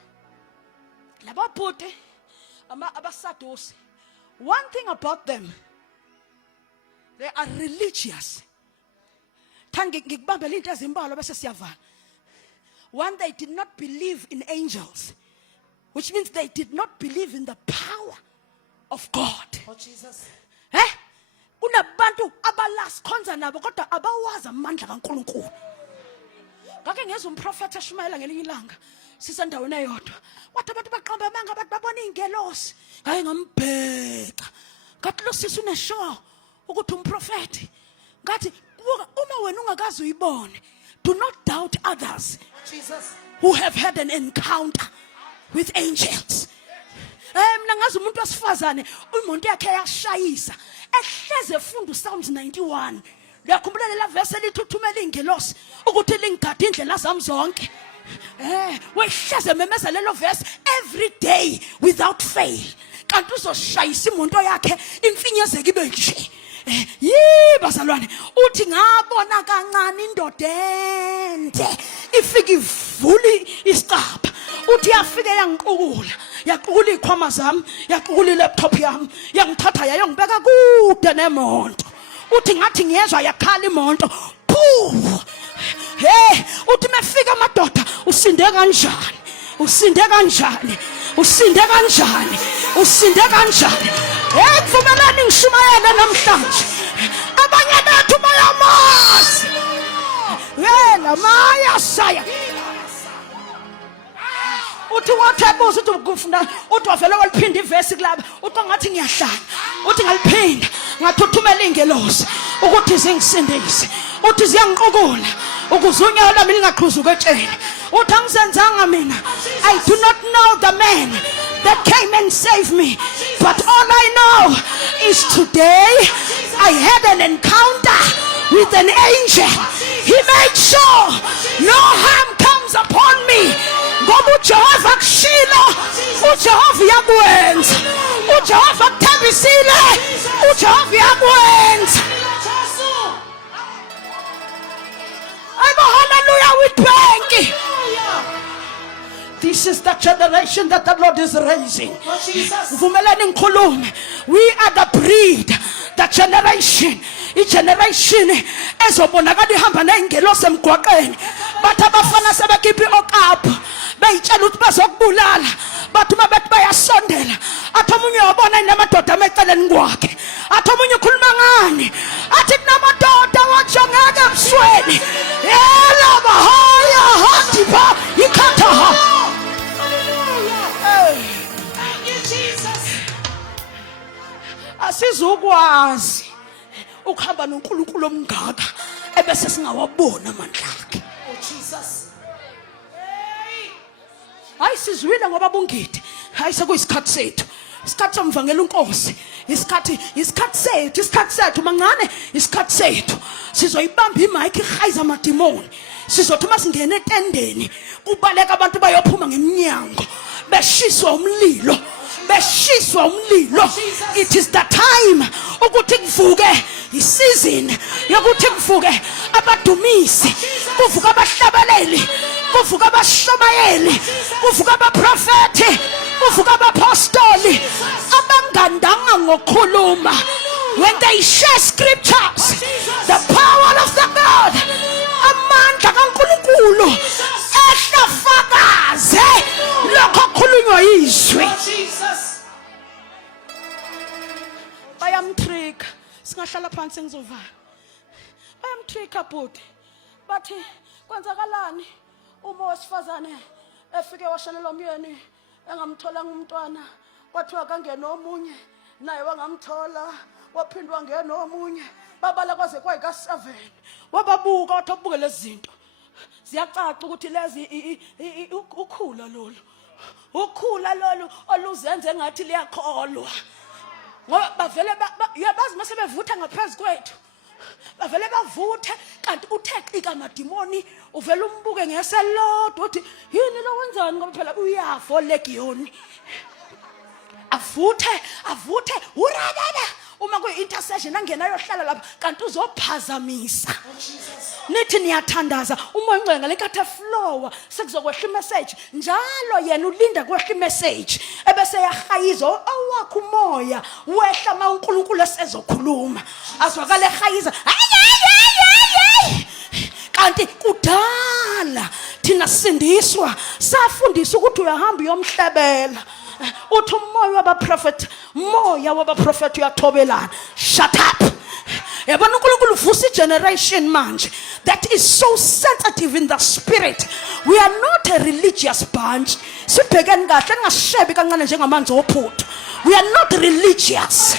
Laba bhuti abasadusi. One thing about them, they are religious. Thangi ngikubambela into ezimbalo bese siyavala. One, they did not believe in angels, which means they did not believe in the power of God. Oh Jesus. Kunabantu abalaskhonza nabo kodwa abawazi amandla kaNkulunkulu. Ngake ngezwe umprofeti eshumayela ngelinye ilanga sisendaweni eyodwa. Wathi abantu baqamba amanga abantu babona ingelosi. Hayi ngambheka. Ngathi lo sisi uneshow ukuthi umprofeti. Ngathi uma wena ungakazi uyibone, do not doubt others Jesus. who have had an encounter with angels. Mina ngazi umuntu wasifazane umuntu yakhe yashayisa ehleze efunda uPsalms 91. Uyakhumbula lela verse elithuthumela ingelosi ukuthi lingigade indlela zami zonke. Wehleze memeza lelo verse every day without fail. Kanti uzoshayisa imoto yakhe imfinyezeke ibe nje. Bazalwane uthi ngabona kancane indoda ende ifika ivuli isicapha. Uthi yafike yangiqukula yaqukula ikhwama zami yaqukula ilaptop yami yangithatha yayongibeka kude nemonto. Uthi ngathi ngiyezwa yakhala imoto uthi mefika amadoda usinde kanjani usinde kanjani usinde kanjani usinde kanjani. Kuvumelani ngishumayele namhlanje abanye bethu bayamazi la maya saya. Uthi wathebuza uthi ukufunda uthi wavela waliphinda ivesi kulaba uthi ngathi ngiyahlala uthi ngaliphinda ngathuthumela ingelosi ukuthi zingisindise uthi ziyangiqukula ukuze unyawo lami lingaqhuzuka etsheni. Uthi angisenzanga mina. I do not know the man that came and saved me, but all I know is today I had an encounter with an angel. He made sure no harm comes upon me. Ngoba uJehova kushilo, uJehova uyakwenza, uJehova kuthembisile, uJehova uyakwenza. Hallelujah with bank. This is the generation that the Lord is raising. Vumelani ngikhulume. We are the breed, the generation. Generation ezobonakala ihamba nengelosi emgwaqeni. Bathi abafana sebekhipha okapho. Beyitshela ukuthi bazokubulala. Bathi mabethi bayasondela. Athi omunye wabona inamadoda eceleni kwakhe. Athi omunye ukhuluma ngani? Athi kunamadoda wajongeka ebusweni. Yela bahaya hadiba ikhatha. Asizukwazi ukuhamba noNkulunkulu omngaka ebese singawabona amandla akhe. Oh Jesus. Hayi sizwile ngoba bungidi. Hayi sekuyisikhathi sethu. Isikhathi somvangela uNkosi. Isikhathi sethu mangane isikhathi sethu. Sizoyibamba imic ihayiza amadimoni. Sizothi masingena etendeni kubaleka abantu bayophuma ngeminyango beshiswa umlilo. It is the time ukuthi kuvuke isizini yokuthi kuvuke abadumisi, kuvuka abahlabeleli, kuvuka abashomayeli, kuvuka abaprofeti, kuvuka abapostoli abangandanga ngokukhuluma. When they share scriptures, the power of the God, amandla kaNkulunkulu ehlafakaze lokho khulunywa yizwi. Bayamtrika singahlala phansi ngizovala. Bayamtrika bhuti bathi kwenzakalani uma wesifazane efike washonelwa umyeni engamtholanga umntwana kwathiwa kangena omunye naye wangamthola waphindwa ngena omunye babala kwaze kwayika-7 wababuka wathi wabuke lezi zinto ziyacaca ukuthi lezi ukhula lolu oluzenze engathi liyakholwa ngoba bavele yabazi mase bevutha ngaphezu kwethu bavele bavuthe kanti uthe qika amadimoni uvele umbuke ngeselodwa uthi yini lo wenzani ngoba phela uyafo legiyoni avuthe urababa uma kuyi-intercession angena yohlala lapha kanti uzophazamisa nithi niyathandaza umoya ongcwele lenkathi eflowa sekuzokwehla imessage njalo yena ulinda kwehla imessage ebese yahayiza awakho umoya wehla uma uNkulunkulu esezokhuluma azwakale ehayiza kanti kudala thina sindiswa safundiswa ukuthi uyahamba uyomhlebela uthi umoya wabaprofeti uyathobelana. Shut up. Yabona uNkulunkulu uvusa generation manje that is so sensitive in the spirit. We are not a religious bunch. Sibhekeni kahle ngashebi kancane njengamanzi ophuthu. We are not religious.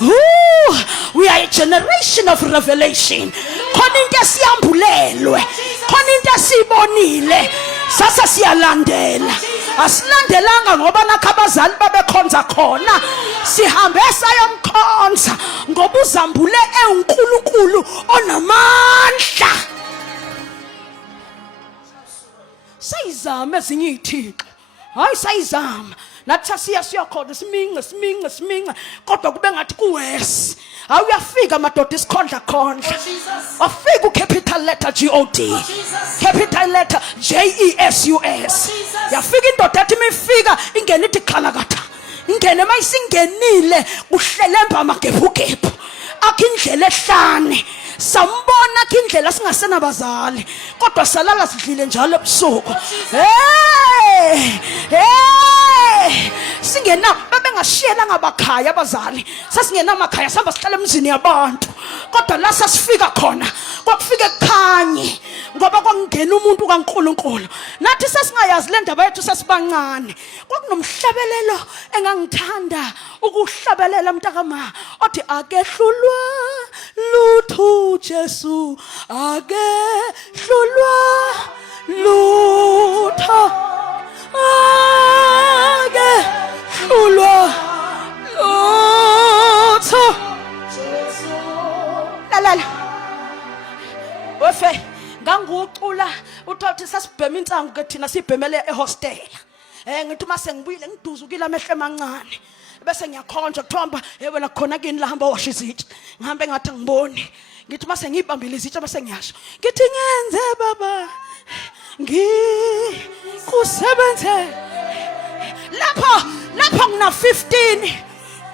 Ooh, we are a generation of revelation. Khona into esiyambulelwe, khona into esibonile, sasa siyalandela. Asilandelanga ngoba nakho abazali babekhonza khona, sihambe sayomkhonza ngoba uzambule eNkulunkulu onamandla. Sayizama ezinye izithixo, hayi sayizama nathi siyakhona siminga kodwa kube ngathi kuwesi. Awuyafika madoda isikhondla wafika ucapital letter God, capital letter JESUS. Yafika indoda ethi mifika ingene ithi khalakatha, ingene mayisingenile uhlelemba amagebhugebhu akho indlela ehlane. Sambona akho indlela singasenabazali kodwa salala sidlile njalo ebusuku. Singena babengashiyela ngabakhaya abazali, sasingena amakhaya sihamba sihlala emzini yabantu kodwa la sasifika khona kwakufika ekhanye ngoba kwangena umuntu kaNkulunkulu. Nathi sasingayazi le ndaba yethu sasibancane, kwakunomhlabelelo engangithanda ukuhlabelela mntakama othi akehlulwa lutho Jesu, akehlulwa lutho, akehlulwa lutho Jesu. Lalala wefe ngangucula uthothi sasibhema insangu ke thina sibhemele ehostela. Ngithi mase ngibuyile ngiduzukile amehlo amancane bese ngiyakhonja kuthomba wena khona kini la hamba washa izitsha ngihambe ngathi ngiboni. Ngithi mase ngibambile izitsha bese ngiyasho ngithi ngenze baba ngikusebenze lapha ngina 15.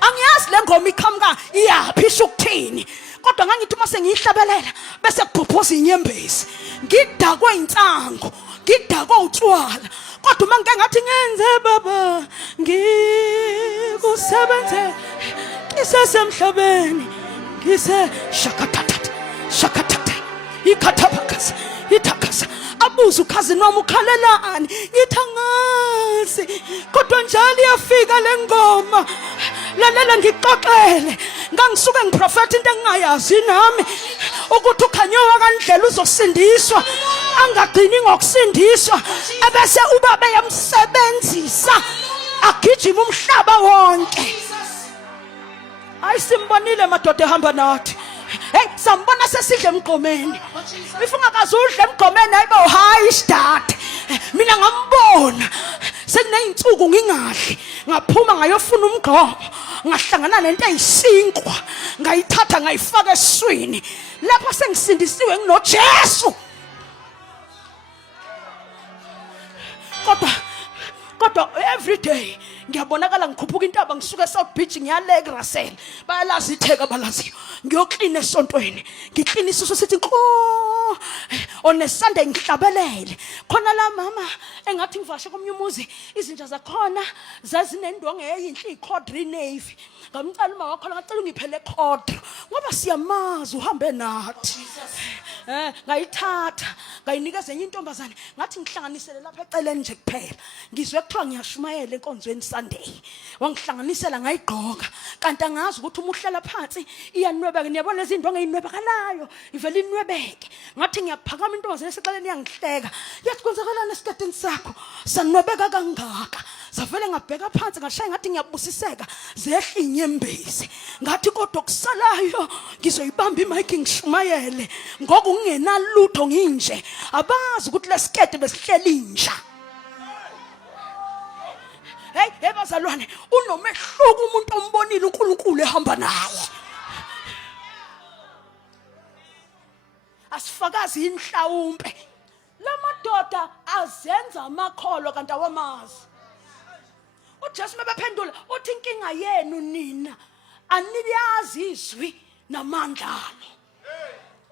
Angiyazi le ngoma iqhamuka iyaphi isho ukuthini kodwa ngangithi mase ngiyihlabelela bese kubhubhoza inyembezi ngidakwe insango ngidakwe utshwala kodwa uma ngike ngathi ngenze baba ngikusebenze ngisesemhlabeni ngise shakatata ikhathapakaza ithakasa abuza ukhazi noma ukhalelani ngithangazi kodwa njalo iyafika le ngoma. Lalela ngixoxele ngangisuke ngiprofeta into engingayazi nami ukuthi ukhanyowa kandlela uzosindiswa angagcini ngokusindiswa ebese ubaba yamsebenzisa agijima umhlaba wonke. Ayisimbonile madoda ehamba nathi. Sambona sesidle emgqomeni. Ifungakazi udle emgqomeni ayibe high start. Mina ngambona sekuneyinsuku ngingadli ngaphuma ngayofuna umgqomo ngahlangana nento eyisinkwa ngayithatha ngayifaka eswini lapho sengisindisiwe nginoJesu. Kodwa every day ngiyabonakala ngikhuphuka intaba ngisuka eSouth Beach ngiyaleka Russell bayalazi itheka balaziyo ngiyoklina esontweni ngiklina isisu sithi nko on a Sunday ngihlabelele khona la mama engathi ngivashe komnye umuzi izinja zakhona zazinendonga eyinhle iCodri Navy ngamcela uma wakho ngacela ungiphele eCodri ngoba siyamazi uhambe nathi ngayithatha ngayinikeza enye intombazane ngathi ngihlanganisele lapha eceleni nje kuphela ngizwe kuthiwa ngiyashumayela enkonzweni Sunday wangihlanganisela ngayigqoka kanti angazi ukuthi uma uhlela phansi iyanwebeka niyabona lezi ndonga inwebekalayo ivela inwebeke ngathi ngiyaphakama intombazane eseceleni yangihleka yathi kwenzakalana esikhatini sakho sanwebeka kangaka savele ngabheka phansi ngashaya ngathi ngiyabusiseka zehla inyembezi ngathi kodwa kusalayo ngizoyibamba imic ngishumayele ngoku ngingenalutho nginje abazi ukuthi lesikete besihleli inja hey bazalwane unomehluko umuntu ombonile uNkulunkulu ehamba naye asifakazi inhlawumbe lamadoda azenza amakholo kanti awamazi uJesu mebephendula uthi inkinga yenu nina aniyazi izwi namandla alo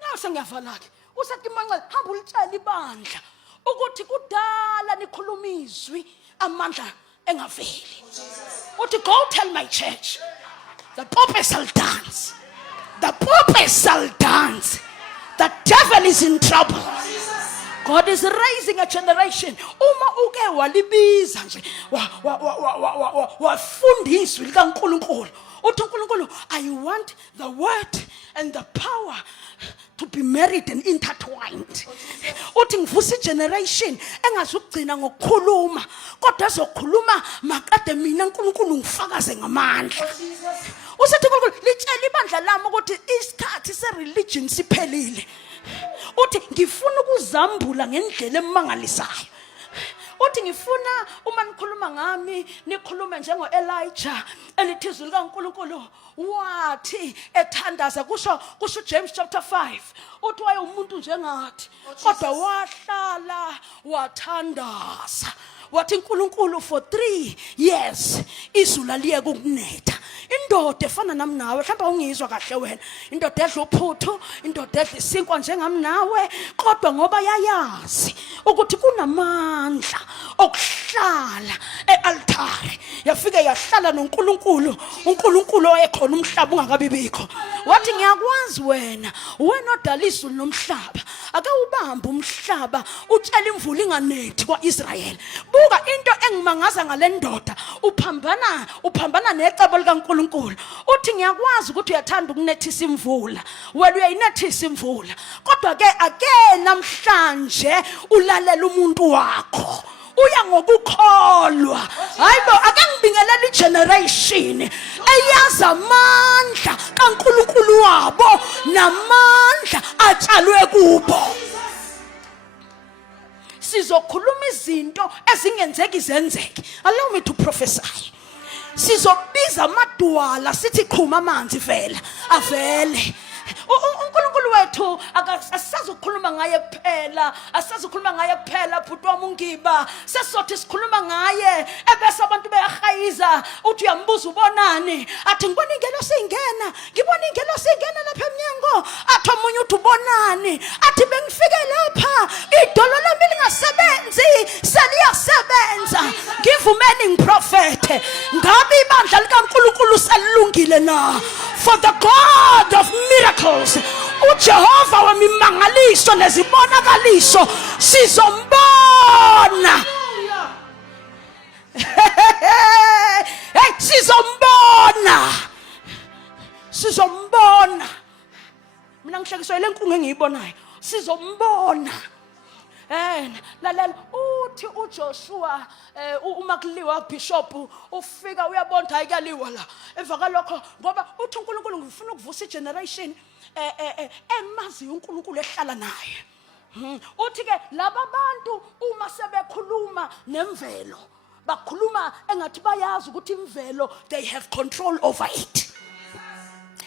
nase ngiyavala ke usethi manqele hamba ulitshela ibandla ukuthi kudala nikhuluma izwi amandla engaveli uthi go tell my church the pope shall dance the pope shall dance the devil is in trouble. God is raising a generation. Uma uke walibiza nje wafundiswa likaNkulunkulu. Uthi uNkulunkulu, I want the word and the power to be married and intertwined. Uthi ngivusa generation engazukugcina ngokukhuluma kodwa ezokhuluma makade mina uNkulunkulu ngifakaze ngamandla. Usethi uNkulunkulu litshela ibandla lami ukuthi isikhathi se-religion siphelile. Uthi ngifuna ukuzambula ngendlela emangalisayo. Uthi ngifuna uma nikhuluma ngami nikhulume njengo Elijah elithi izwi likaNkulunkulu wathi ethandaza kusho James chapter 5 uthi waye umuntu njengathi kodwa wahlala wathandaza wathi uNkulunkulu for 3 years izulu aliye kunetha indoda efana nami nawe mhlawumbe ungizwa kahle wena indoda edla uphuthu indoda edla isinkwa njengami nawe kodwa ngoba yayazi ukuthi kunamandla okuhlala ealtare yafika yahlala noNkulunkulu uNkulunkulu oyekhona umhlaba ungakabibikho wathi ngiyakwazi wena odala izulu nomhlaba ake ubamba umhlaba utshela imvula inganethi kwaIsrael buka into engimangaza ngale ndoda uphambana necebo likaNkulunkulu uthi ngiyakwazi ukuthi uyathanda ukunethisa imvula wena uyayinethisa imvula kodwa ke ake namhlanje ulalela umuntu wakho uya ngokukholwa hayibo ake ngibingelela igeneration eyazi amandla kaNkulunkulu wabo namandla atshalwe kubo sizokhuluma izinto ezingenzeki zenzeke. Allow me to prophesy. Sizobiza amadwala sithi qhuma amanzi vela avele. uNkulunkulu wethu akasazokhuluma ngaye kuphela asazokhuluma ngaye kuphela bhuti wami ungiba sesothi sikhuluma ngaye ebese abantu beyahayiza uthi uyambuza ubonani athi ngibona ingelosi ingena lapha eminyango athi omunye uthi ubonani athi bengifike lapha idolo lami lingasebenzi seliyasebenza ngivumeni ngiprofete ngabe ibandla likaNkulunkulu selilungile na for the God of miracles uJehova wemimangaliso nezibonakaliso sizombona hey sizombona mina ngihlekiswa ile nkungu engiyibonayo sizombona lalela uthi uJoshua uma kuliwa bishop ufika uyabona hayi kuyaliwa la emva kalokho ngoba uthi uNkulunkulu ngifuna ukuvusa igeneration emazi uNkulunkulu ehlala naye uthi ke laba bantu uma sebekhuluma nemvelo bakhuluma engathi bayazi ukuthi imvelo they have control over it.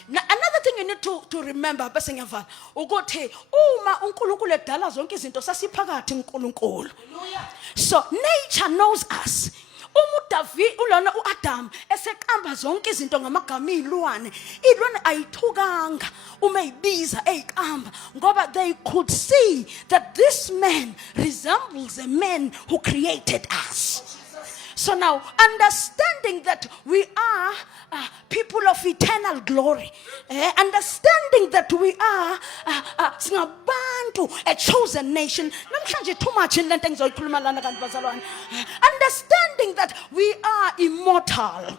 Now, another thing you need to remember bese ngiyavala ukuthi uma uNkulunkulu edala zonke izinto sasiphakathi uNkulunkulu. So nature knows us. uDavid ulona uAdam eseqamba zonke izinto ngamagama izilwane ayithukanga uma eyibiza eyiqamba ngoba they could see that this man resembles a man who created us. So now, understanding that we are people of eternal glory, understanding that we are singabantu, a chosen nation. Namhlanje too much in lento engizoyikhuluma lana kanti bazalwane. Understanding that we are immortal.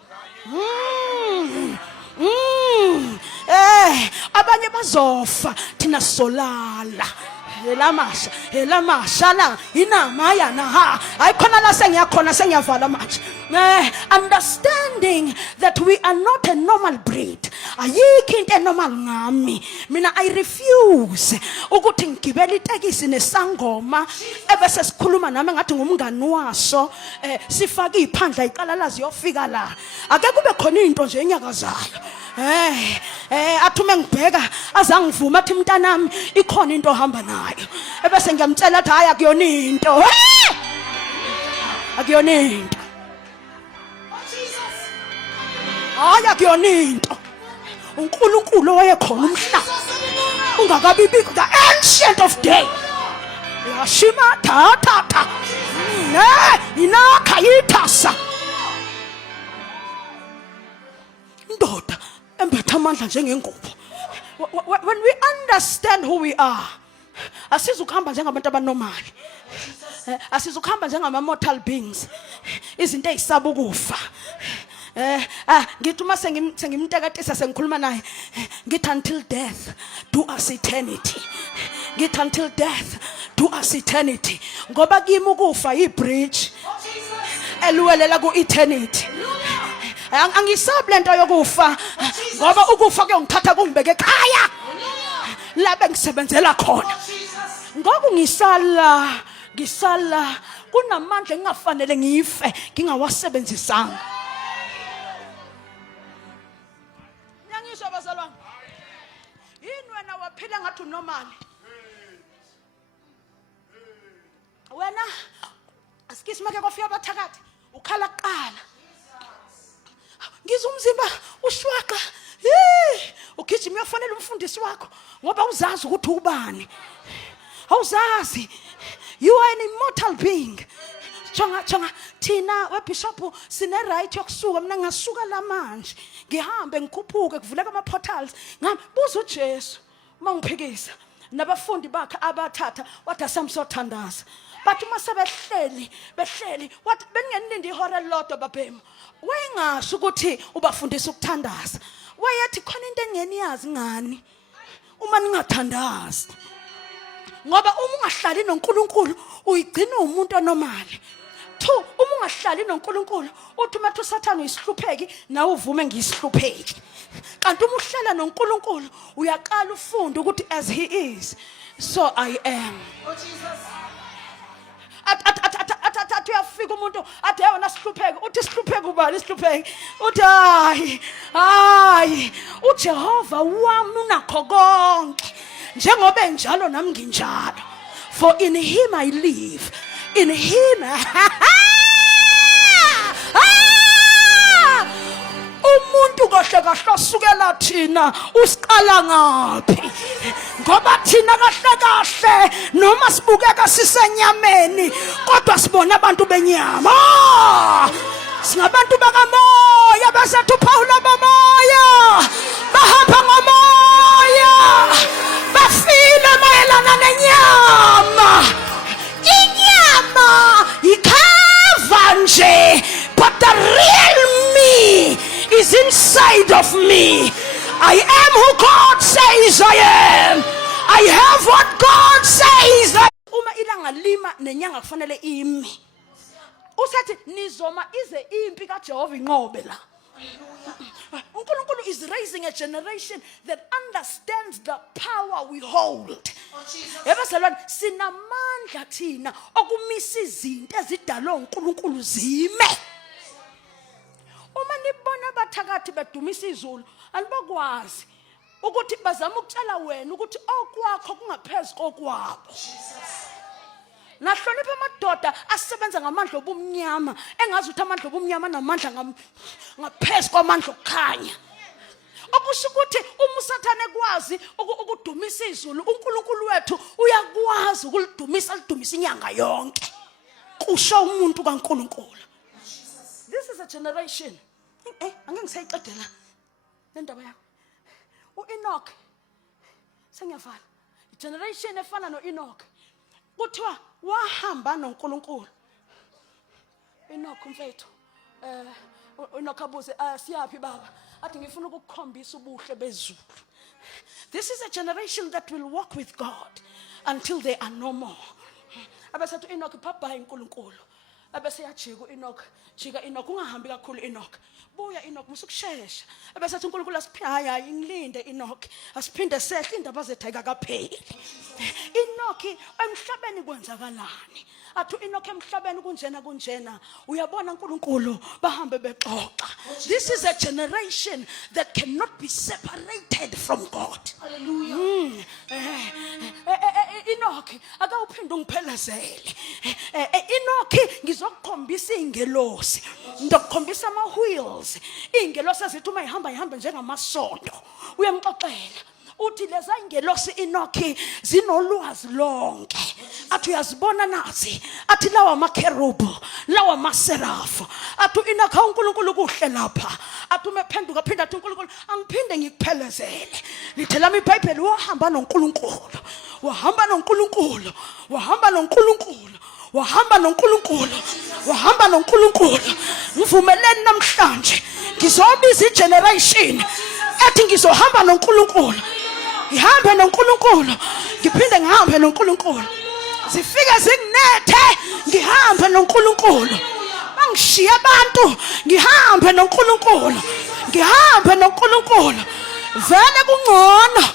Abanye bazofa tina solala. Elamasha la inamaya na ha ayikhona la sengiyavala manje. Understanding that we are not a normal breed. Ayikho into enormal ngami. Mina I refuse ukuthi ngigibele itekisi nesangoma ebese sikhuluma nami ngathi ngumngani waso sifaka iphandla iqala lazi yofika la. Ake kube khona into nje enyakazayo. Athume ngibheka azangivuma athi mntanami ikhona into ohamba nayo ebese ngiyamtshela athi hayi akuyona into akuyona into hayi akuyona into uNkulunkulu oyekhona umhlaba ungakabibi the ancient of day yashima tata inakha yithasa ndoda embetha amandla njengengubo. When we understand who we are, asizukuhamba njengabantu abanormal, asizukuhamba njengama-mortal beings, izinto ezisaba ukufa. Ngithi uma sengimtekatisa sengikhuluma naye ngithi until death do us eternity. Ngithi until death do us eternity ngoba kimi ukufa yi-bridge eluwelela ku-eternity. Angisabi lento yokufa ngoba ukufa kuyongithatha kungibeke ekhaya la bengisebenzela khona. Ngoba ngisala kunamandla engafanele ngife ngingawasebenzisanga. Nyangisho bazalwane. Yini wena waphila ngathi unormal? Wena asikisi make kwafika abathakathi ukhala kuqala. Ngizwa umzimba ushwaqa. Ugijima uyafanele umfundisi wakho ngoba uzazi ukuthi ubani. Awuzazi. You are an immortal being. Chonga thina weBishop sine right yokusuka mina ngasuka la manje. Ngihambe ngikhuphuke kuvuleka ama portals. Ngibuza uJesu mangiphikisa nabafundi bakhe abathatha wathi asamsothandaza. Bathi mase behleli wathi bengenindi ihora lodwa babhemu. Wayengasho ukuthi ubafundisa ukuthandaza. Wayethi khona into engeniyazi ngani uma ningathandazi. Ngoba uma ungahlali noNkulunkulu uyigcina umuntu onormal. 2 uma ungahlali noNkulunkulu uthi uma uSathane uyisihlupheki nawe uvume ngiyisihlupheki. Kanti uma uhlala noNkulunkulu uyaqala ufunda ukuthi as he is so I am. Oh Jesus. Athi uyafika umuntu athi yona sihlupheke uthi sihlupheke ubani sihlupheke uthi hayi uJehova wami unakho konke njengoba enjalo nami nginjalo for in him I live in him umuntu kahle sukela thina usiqala ngapi ngoba thina kahle noma sibukeka sisenyameni kodwa sibona abantu benyama singabantu bakamoya basethu Paula bamoya bahamba ngomoya bafile mayelana nenyama inyama ikhava nje but the real me is inside of me. I am who God says I am. I have what God says. Uma ilanga lima nenyanga kufanele imi. Usathi nizoma ize impi kaJehova inqobe la. uNkulunkulu is raising a generation that understands the power we hold. Yabazalwane sinamandla thina okumisa izinto ezidalwe uNkulunkulu zime. Uma nibona abathakathi bedumisa izulu anibakwazi ukuthi bazama ukutshela wena ukuthi okwakho kungaphezulu kokwabo. nahlonipha amadoda asebenza ngamandla obumnyama engazi ukuthi amandla obumnyama namandla ngaphezulu kwamandla okukhanya. Okusho ukuthi uma usathane ekwazi ukudumisa izulu, uNkulunkulu wethu uyakwazi ukulidumisa, lidumisa inyanga yonke. Kusho umuntu kaNkulunkulu. This is a generation. Angeke ngisayiqedela le ndaba yami. uEnoch sengiyavala. Generation efana noEnoch. Kuthiwa wahamba noNkulunkulu. Enoch mfethu. Enoch abuze siyaphi baba? Athi ngifuna ukukukhombisa ubuhle bezulu. This is a generation that will walk with God until they are no more. Abesethu Enoch phabha iNkulunkulu. Abese yajika uEnoch, jika Enoch ungahambi kakhulu Enoch. Buya Enoch musukusheshsha. Abesethu uNkulunkulu hayi ngilinde Enoch. Asiphinde sehle indaba zethu ayikapheli. Enoch emhlabeni kwenzakalani? Athu Enoch emhlabeni kunjena uyabona uNkulunkulu bahambe bexoxa. This is a generation that cannot be separated from God. Hallelujah. Enoch akawuphinde ungiphelezele. Enoch ngizokukhombisa ingelosi. Ngizokukhombisa ama wheels. Ingelosi ezithi uma ihamba njengamasondo. Uyamxoxela. Uthi leza ingelosi Enoch zinolwazi lonke. Athi uyazibona nazi. Athi lawa makerubu, lawa maserafu. Athi Enoch uNkulunkulu kuhle lapha. Athi umephenduka phinda athi uNkulunkulu angiphinde ngikuphelezele. Lithela iBhayibheli wahamba noNkulunkulu. Wahamba noNkulunkulu. Wahamba noNkulunkulu. Wahamba noNkulunkulu. Wahamba noNkulunkulu. Ngivumeleni namhlanje ngizobiza igeneration ethi ngizohamba noNkulunkulu. Ngihambe noNkulunkulu, ngiphinde ngihambe noNkulunkulu. Zifike zinginethe, ngihambe noNkulunkulu. Bangishiya abantu, ngihambe noNkulunkulu. Ngihambe noNkulunkulu. Vele kungcono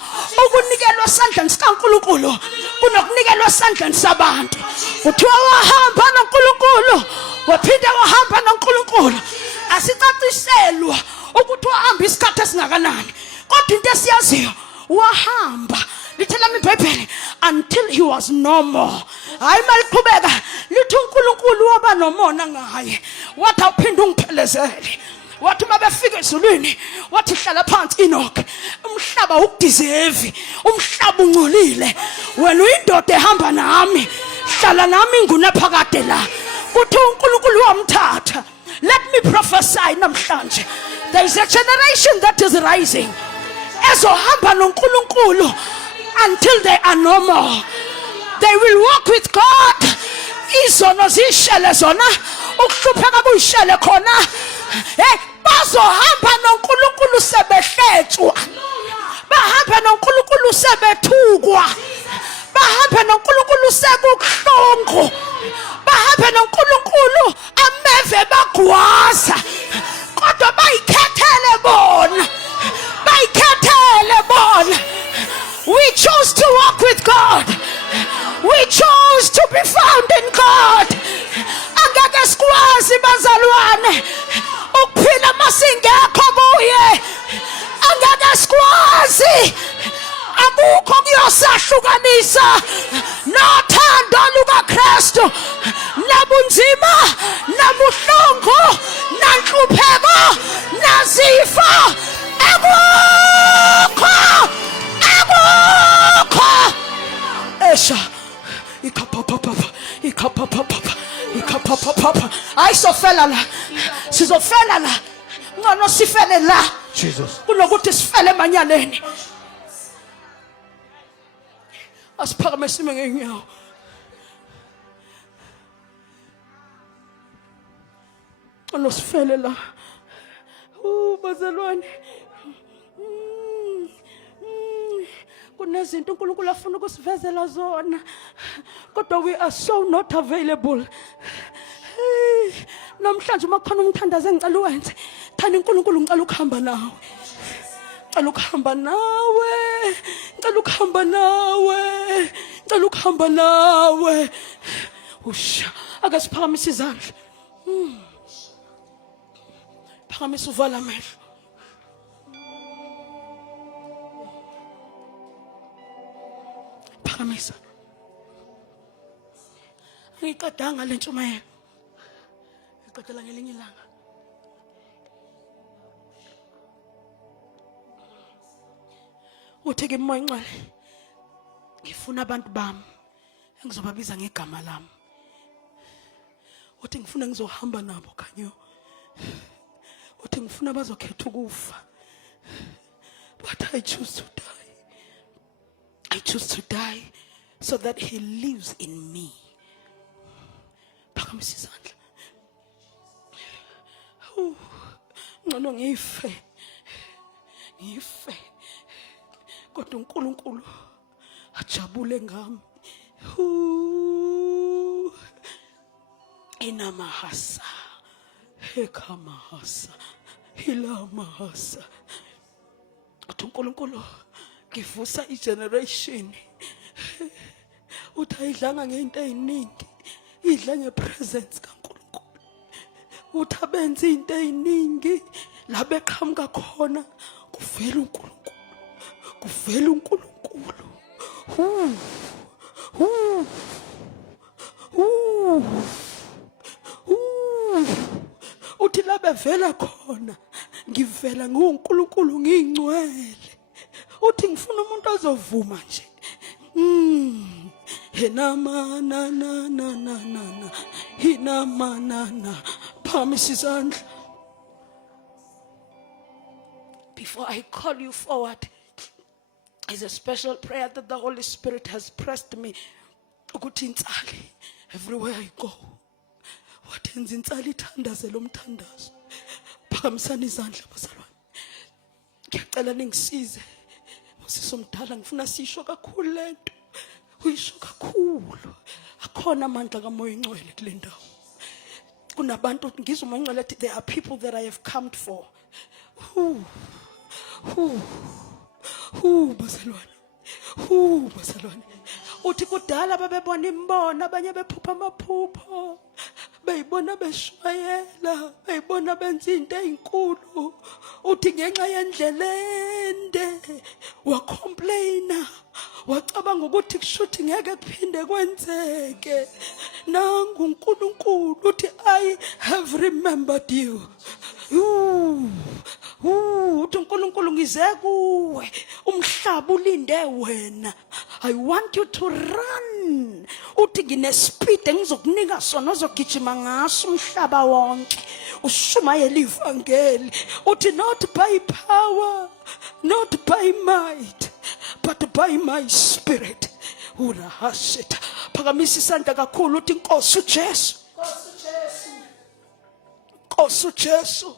ukunikelwa esandleni sikaNkulunkulu kunokunikelwa esandleni sabantu. Uthiwa wahamba noNkulunkulu, waphinde wahamba noNkulunkulu. Asicaciselwa ukuthi wahamba isikhathi esingakanani. Kodwa into esiyaziyo wahamba. Lithela iBhayibheli until he was no more. Hayi maliqhubeka lithi uNkulunkulu waba nomona ngaye. Wathi awuphinde ungiphelezele. Wathi mabefika ezulwini wathi hlala phansi Enoch. Umhlaba ukudeserve. Umhlaba ungcolile. Wena uyindoda ehamba nami. Hlala nami ngunaphakade la. Kuthi uNkulunkulu wamthatha. Let me prophesy namhlanje. There is a generation that is rising. Ezohamba noNkulunkulu until they are no more. They will walk with God. Izono zishele zona. Ukuhlupheka kuyishele khona. Bazohamba noNkulunkulu sebehletswa. Bahambe noNkulunkulu sebethukwa. Bahambe noNkulunkulu sekuhlungu. Bahambe noNkulunkulu ameve bagwaza. Kodwa bayikhethele bona. Bayikhethele bona. We choose to walk with God. We choose to be found in God. Angeke sikwazi bazalwane ukuphila masingekho kuye. Angeke sikwazi. Akukho kuyosahlukanisa nothando lukaKristu. Nabunzima, nabuhlungu, nanhlupheko, nazifo. Akukho. Esha. Ikapapapapa. Ayisofela la. Sizofela la. Ngono sifele la. Jesus. Kunokuthi sifele emanyaleni. Asiphakame sime ngenyawo. Ngono sifele la. Bazalwane. Kunezinto uNkulunkulu afuna ukusivezela zona. Kodwa we are so not available. Namhlanje makhona umthandazo engicela uwenze. Thana uNkulunkulu ngicela ukuhamba nawe. Ngicela ukuhamba nawe. Ngicela ukuhamba nawe. Ngicela ukuhamba nawe. Usha. Ake siphakamise izandla. Phakamisa uvala amehlo. Phakamisa. angiqedanga le ntshumayelo iqedela ngelinye ilanga. Uthi ke moya ngcwele ngifuna abantu bami engizobabiza ngegama lami. Uthi ngifuna ngizohamba nabo khanyo. Uthi ngifuna bazokhetha ukufa. But I choose to die. I choose to die so that he lives in me. Phakamisa izandla. Ngcono ngife. Ngife. Kodwa uNkulunkulu ajabule ngami. Inamahasa. Hekamahasa. Hilamahasa. Uthi uNkulunkulu ngivusa igeneration. Uthi ayidlanga ngento eziningi, idla ngepresence kaNkulunkulu. Uthi abenza into eziningi la beqhamuka khona kuvela uNkulunkulu. Kuvela uNkulunkulu. Uthi la bevela khona ngivela nguNkulunkulu ngingcwele. Uthi ngifuna umuntu ozovuma nje. Hinama na na na na na. Hinama na na. Phamisa izandla. Before I call you forward, is a special prayer that the Holy Spirit has pressed me. Ukuthi intsali everywhere I go. Watenza intsali ithandaze lo mthandazo. Phakamisani izandla bazalwane. Ngiyacela ningisize. Sisomdala ngifuna sisho kakhulu lento. Uyisho kakhulu. Akhona amandla kaMoya Ingcwele kule ndawo. Kunabantu ngizwe uMoya Ingcwele there are people that I have come for. Bazalwane. Bazalwane. Uthi kudala babebona imbono abanye bephupha amaphupho. Bayibona beshwayela, bayibona benza into ezinkulu. Uthi ngenxa yendlela ende wacomplaina, wacabanga ukuthi kushuthi ngeke kuphinde kwenzeke. Nangu uNkulunkulu uthi I have remembered you. Uthi uNkulunkulu ngize kuwe, umhlaba ulinde wena. I want you to run. Uthi ngine speed engizokunika sona ozogijima ngaso umhlaba wonke. Ushumayela ivangeli. Uthi not by power, not by might, but by my spirit. Urahashita. Phakamisa isandla kakhulu uthi Nkosi uJesu. Nkosi uJesu.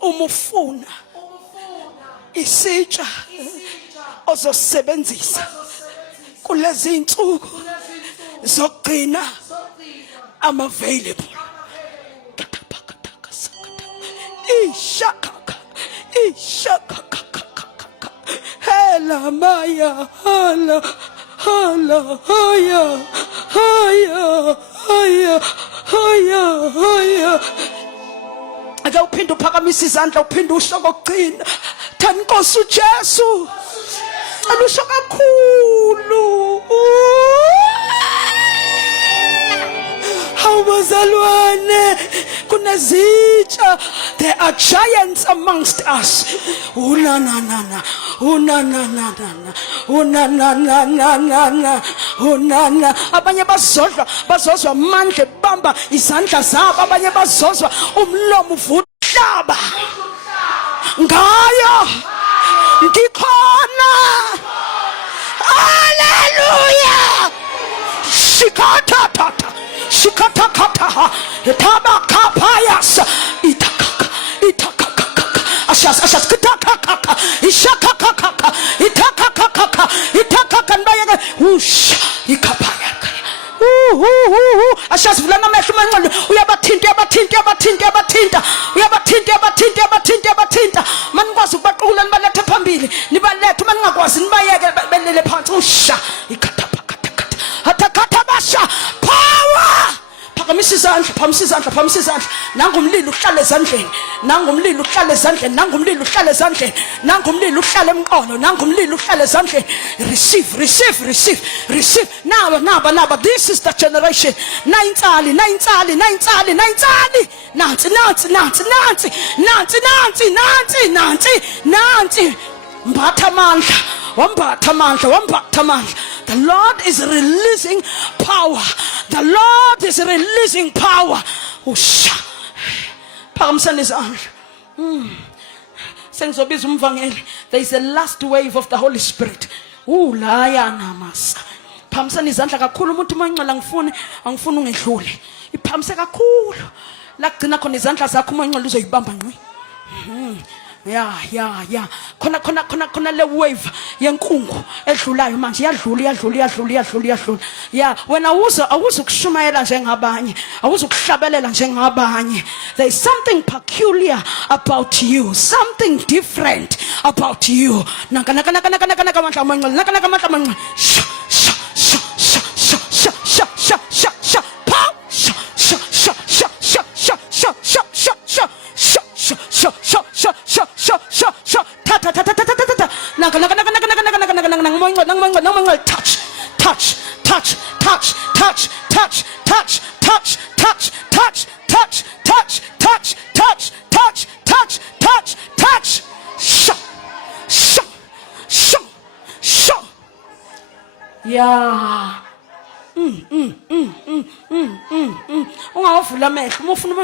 Umufuna isitsha ozosebenzisa kulezi insuku zokugcina available. Hela maya hala hala haya haya haya haya haya. Ake uphinde uphakamisa izandla uphinde usho kokugcina. Thani Nkosi uJesu. Alusho kakhulu. Bazalwane kunezitsha. There are giants amongst us. Una na na na. Una na na na na. Una na na na na na. Una na. Abanye bazozwa amandla bamba izandla zabo. Abanye bazozwa umlomo uvuhlaba. Ngayo ngikhona. Hallelujah. Shikata shikatakata tabakapayas itakaka ashas kitakaka ishakaka itakaka ndayaga ush ikapaya ashas vulana amehlo manqondo uyabathinta manikwazi ukubaqula nibalethe phambili nibalethe maningakwazi nibayeke belele phansi usha ikatapaka hatakata basha power phamisa izandla, phamisa izandla, phamisa izandla. Nangumlilo uhlale ezandleni, nangumlilo uhlale ezandleni, nangumlilo uhlale ezandleni, nangumlilo uhlale emqolo, nangumlilo uhlale ezandleni. Receive, receive, receive, receive. Naba, this is the generation. Nansi. Mbatha amandla. The Lord is releasing power. The Lord is releasing power. Usha. Phakamisani izandla. Sengizobiza umvangeli. There is a last wave of the Holy Spirit. Laya namasa. Phakamisani izandla kakhulu umuntu umoyingcwele angifuni ungedlule. Iphamise kakhulu. La kugcina khona izandla zakho umoyingcwele uzoyibamba ngqi. Yeah. Khona le wave yenkungu edlulayo manje iyadlula. Yeah, wena awuze kushumayela njengabanye, awuze kuhlabelela njengabanye. There is something peculiar about you, something different about you. Naka amandla amanqane. Touch. Yeah. Ungawavula amehlo uma ufuna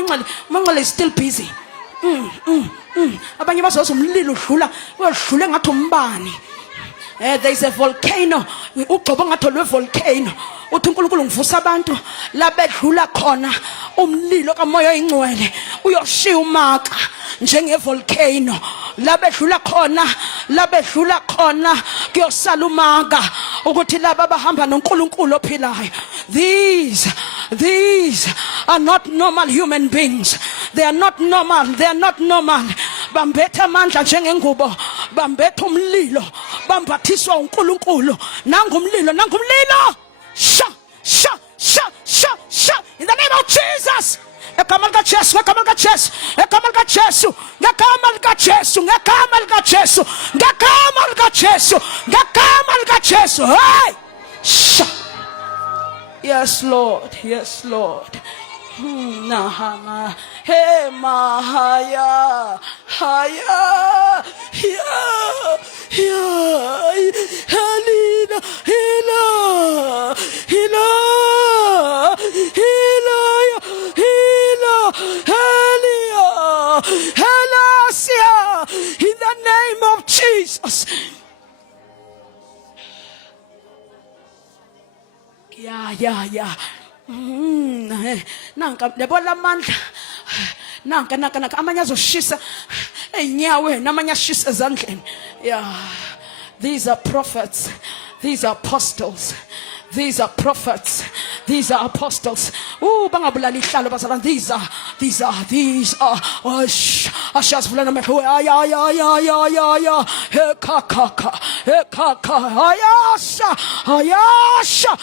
umanqale is still busy. Abanye bazoza umlilo udlula ngathi umbane. There is a volcano. Ugcobo ngathi lwevolcano. Uthi uNkulunkulu ngivusa abantu la bedlula khona umlilo kamoya oyingcwele uyoshiya umaka njengevolcano. La bedlula khona kuyosala umaka ukuthi laba abahamba noNkulunkulu ophilayo. These are not normal human beings. They are not normal. Bambetha amandla njengengubo, bambetha umlilo, bambathiswa uNkulunkulu. Nangumlilo. Sha. In the name of Jesus. Ngegama lika Jesu. Hey! Sha. Yes, Lord. Nahama. Hey, Mahaya. Haya. Halina. Helasia. In the name of Jesus. Yeah. Nanka lebola amandla. Nanka amanye azoshisa enyaweni, amanye ashisa ezandleni. Yeah. These are prophets. These are apostles. These are prophets. These are apostles. Bangabulali ihlalo bazalwane. These are. Ashas vulana amehlo. Ya. Hekaka. Ayasha.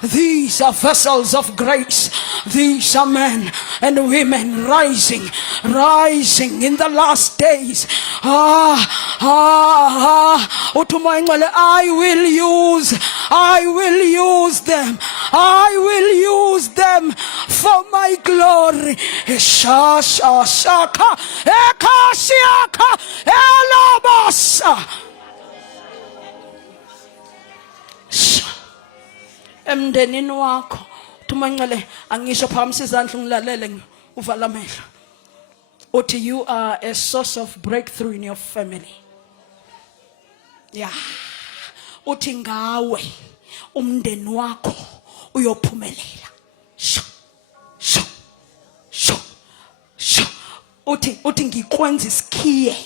These are vessels of grace. These are men and women rising in the last days. Utumoyingcwele, I will use them for my glory. Shaka ekasiaka elabasa. Emndenini wakho utumoyingcwele angisho phamisa izandla ngilalele uvala amehlo. Uthi you are a source of breakthrough in your family. Yeah. Uthi ngawe umndeni wakho uyophumelela. Sho. Uthi ngikwenza isikhiye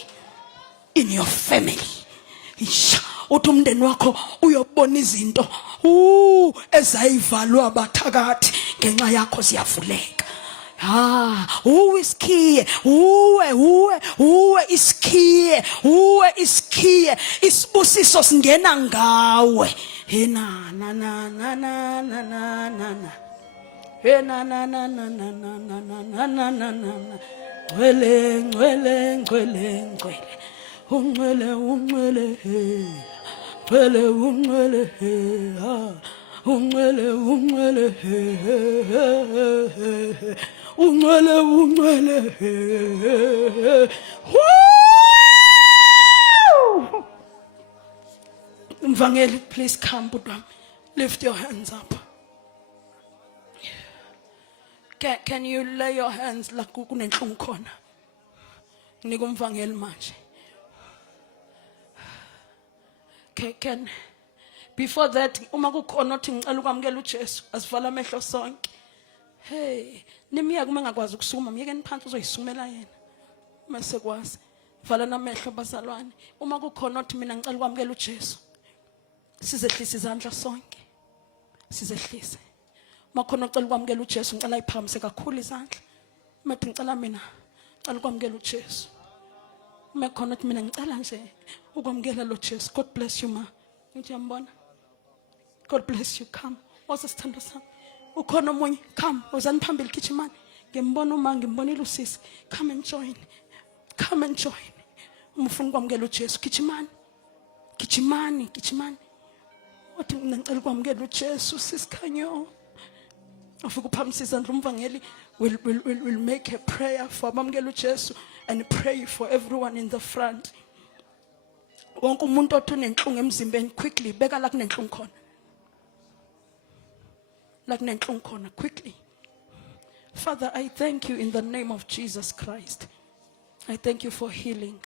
in your family. Uthi umndeni wakho uyobona izinto ezayivalwa abathakathi ngenxa yakho ziyavuleka. Isikhiye, isikhiye, isibusiso singena ngawe. Na. na na na na na na na na na na na na. Ngcwele ngcwele ngcwele ngcwele. Ungcwele ungcwele he. Ngcwele ungcwele he. Ungcwele ungcwele he. Ungcwele ungcwele he. Woo! Mvangeli, please come, Budwam. Lift your hands up. Can you lay your hands like kunenhlungu khona? Nika umvangeli manje. Can before that uma kukhona othi ngicela ukwamukela uJesu asivala amehlo sonke. Hey, nimiya kuma ngakwazi ukusukuma miyekeni phansi uzoyisumela yena. Mase kwazi. Vala namehlo bazalwane. Uma kukhona othi mina ngicela ukwamukela uJesu. Sizehlisa izandla sonke. Sizehlise. Makhona ucela ukwamukela uJesu ngicela iphamise kakhulu izandla. Mathi ngicela mina ngicela ukwamukela uJesu. Makhona uthi mina ngicela nje ukwamukela lo Jesu. God bless you ma. Ngiyambona. God bless you. Come. Wasisithando sami. Ukhona omunye. Come. Wozani phambili kichimani. Ngimbona uma ngimbonile usisi. Come and join. Come and join. Umufuna ukwamukela uJesu. Kichimani. Kichimani. Kichimani. Wathi mina ngicela ukwamukela uJesu sisikhanyo. Afika uphakamisa izandla umvangeli will make a prayer for abamukela uJesu and pray for everyone in the front. Wonke umuntu othi unenhlungu emzimbeni quickly beka la kunenhlungu khona. La kunenhlungu khona quickly. Father, I thank you in the name of Jesus Christ. I thank you for healing.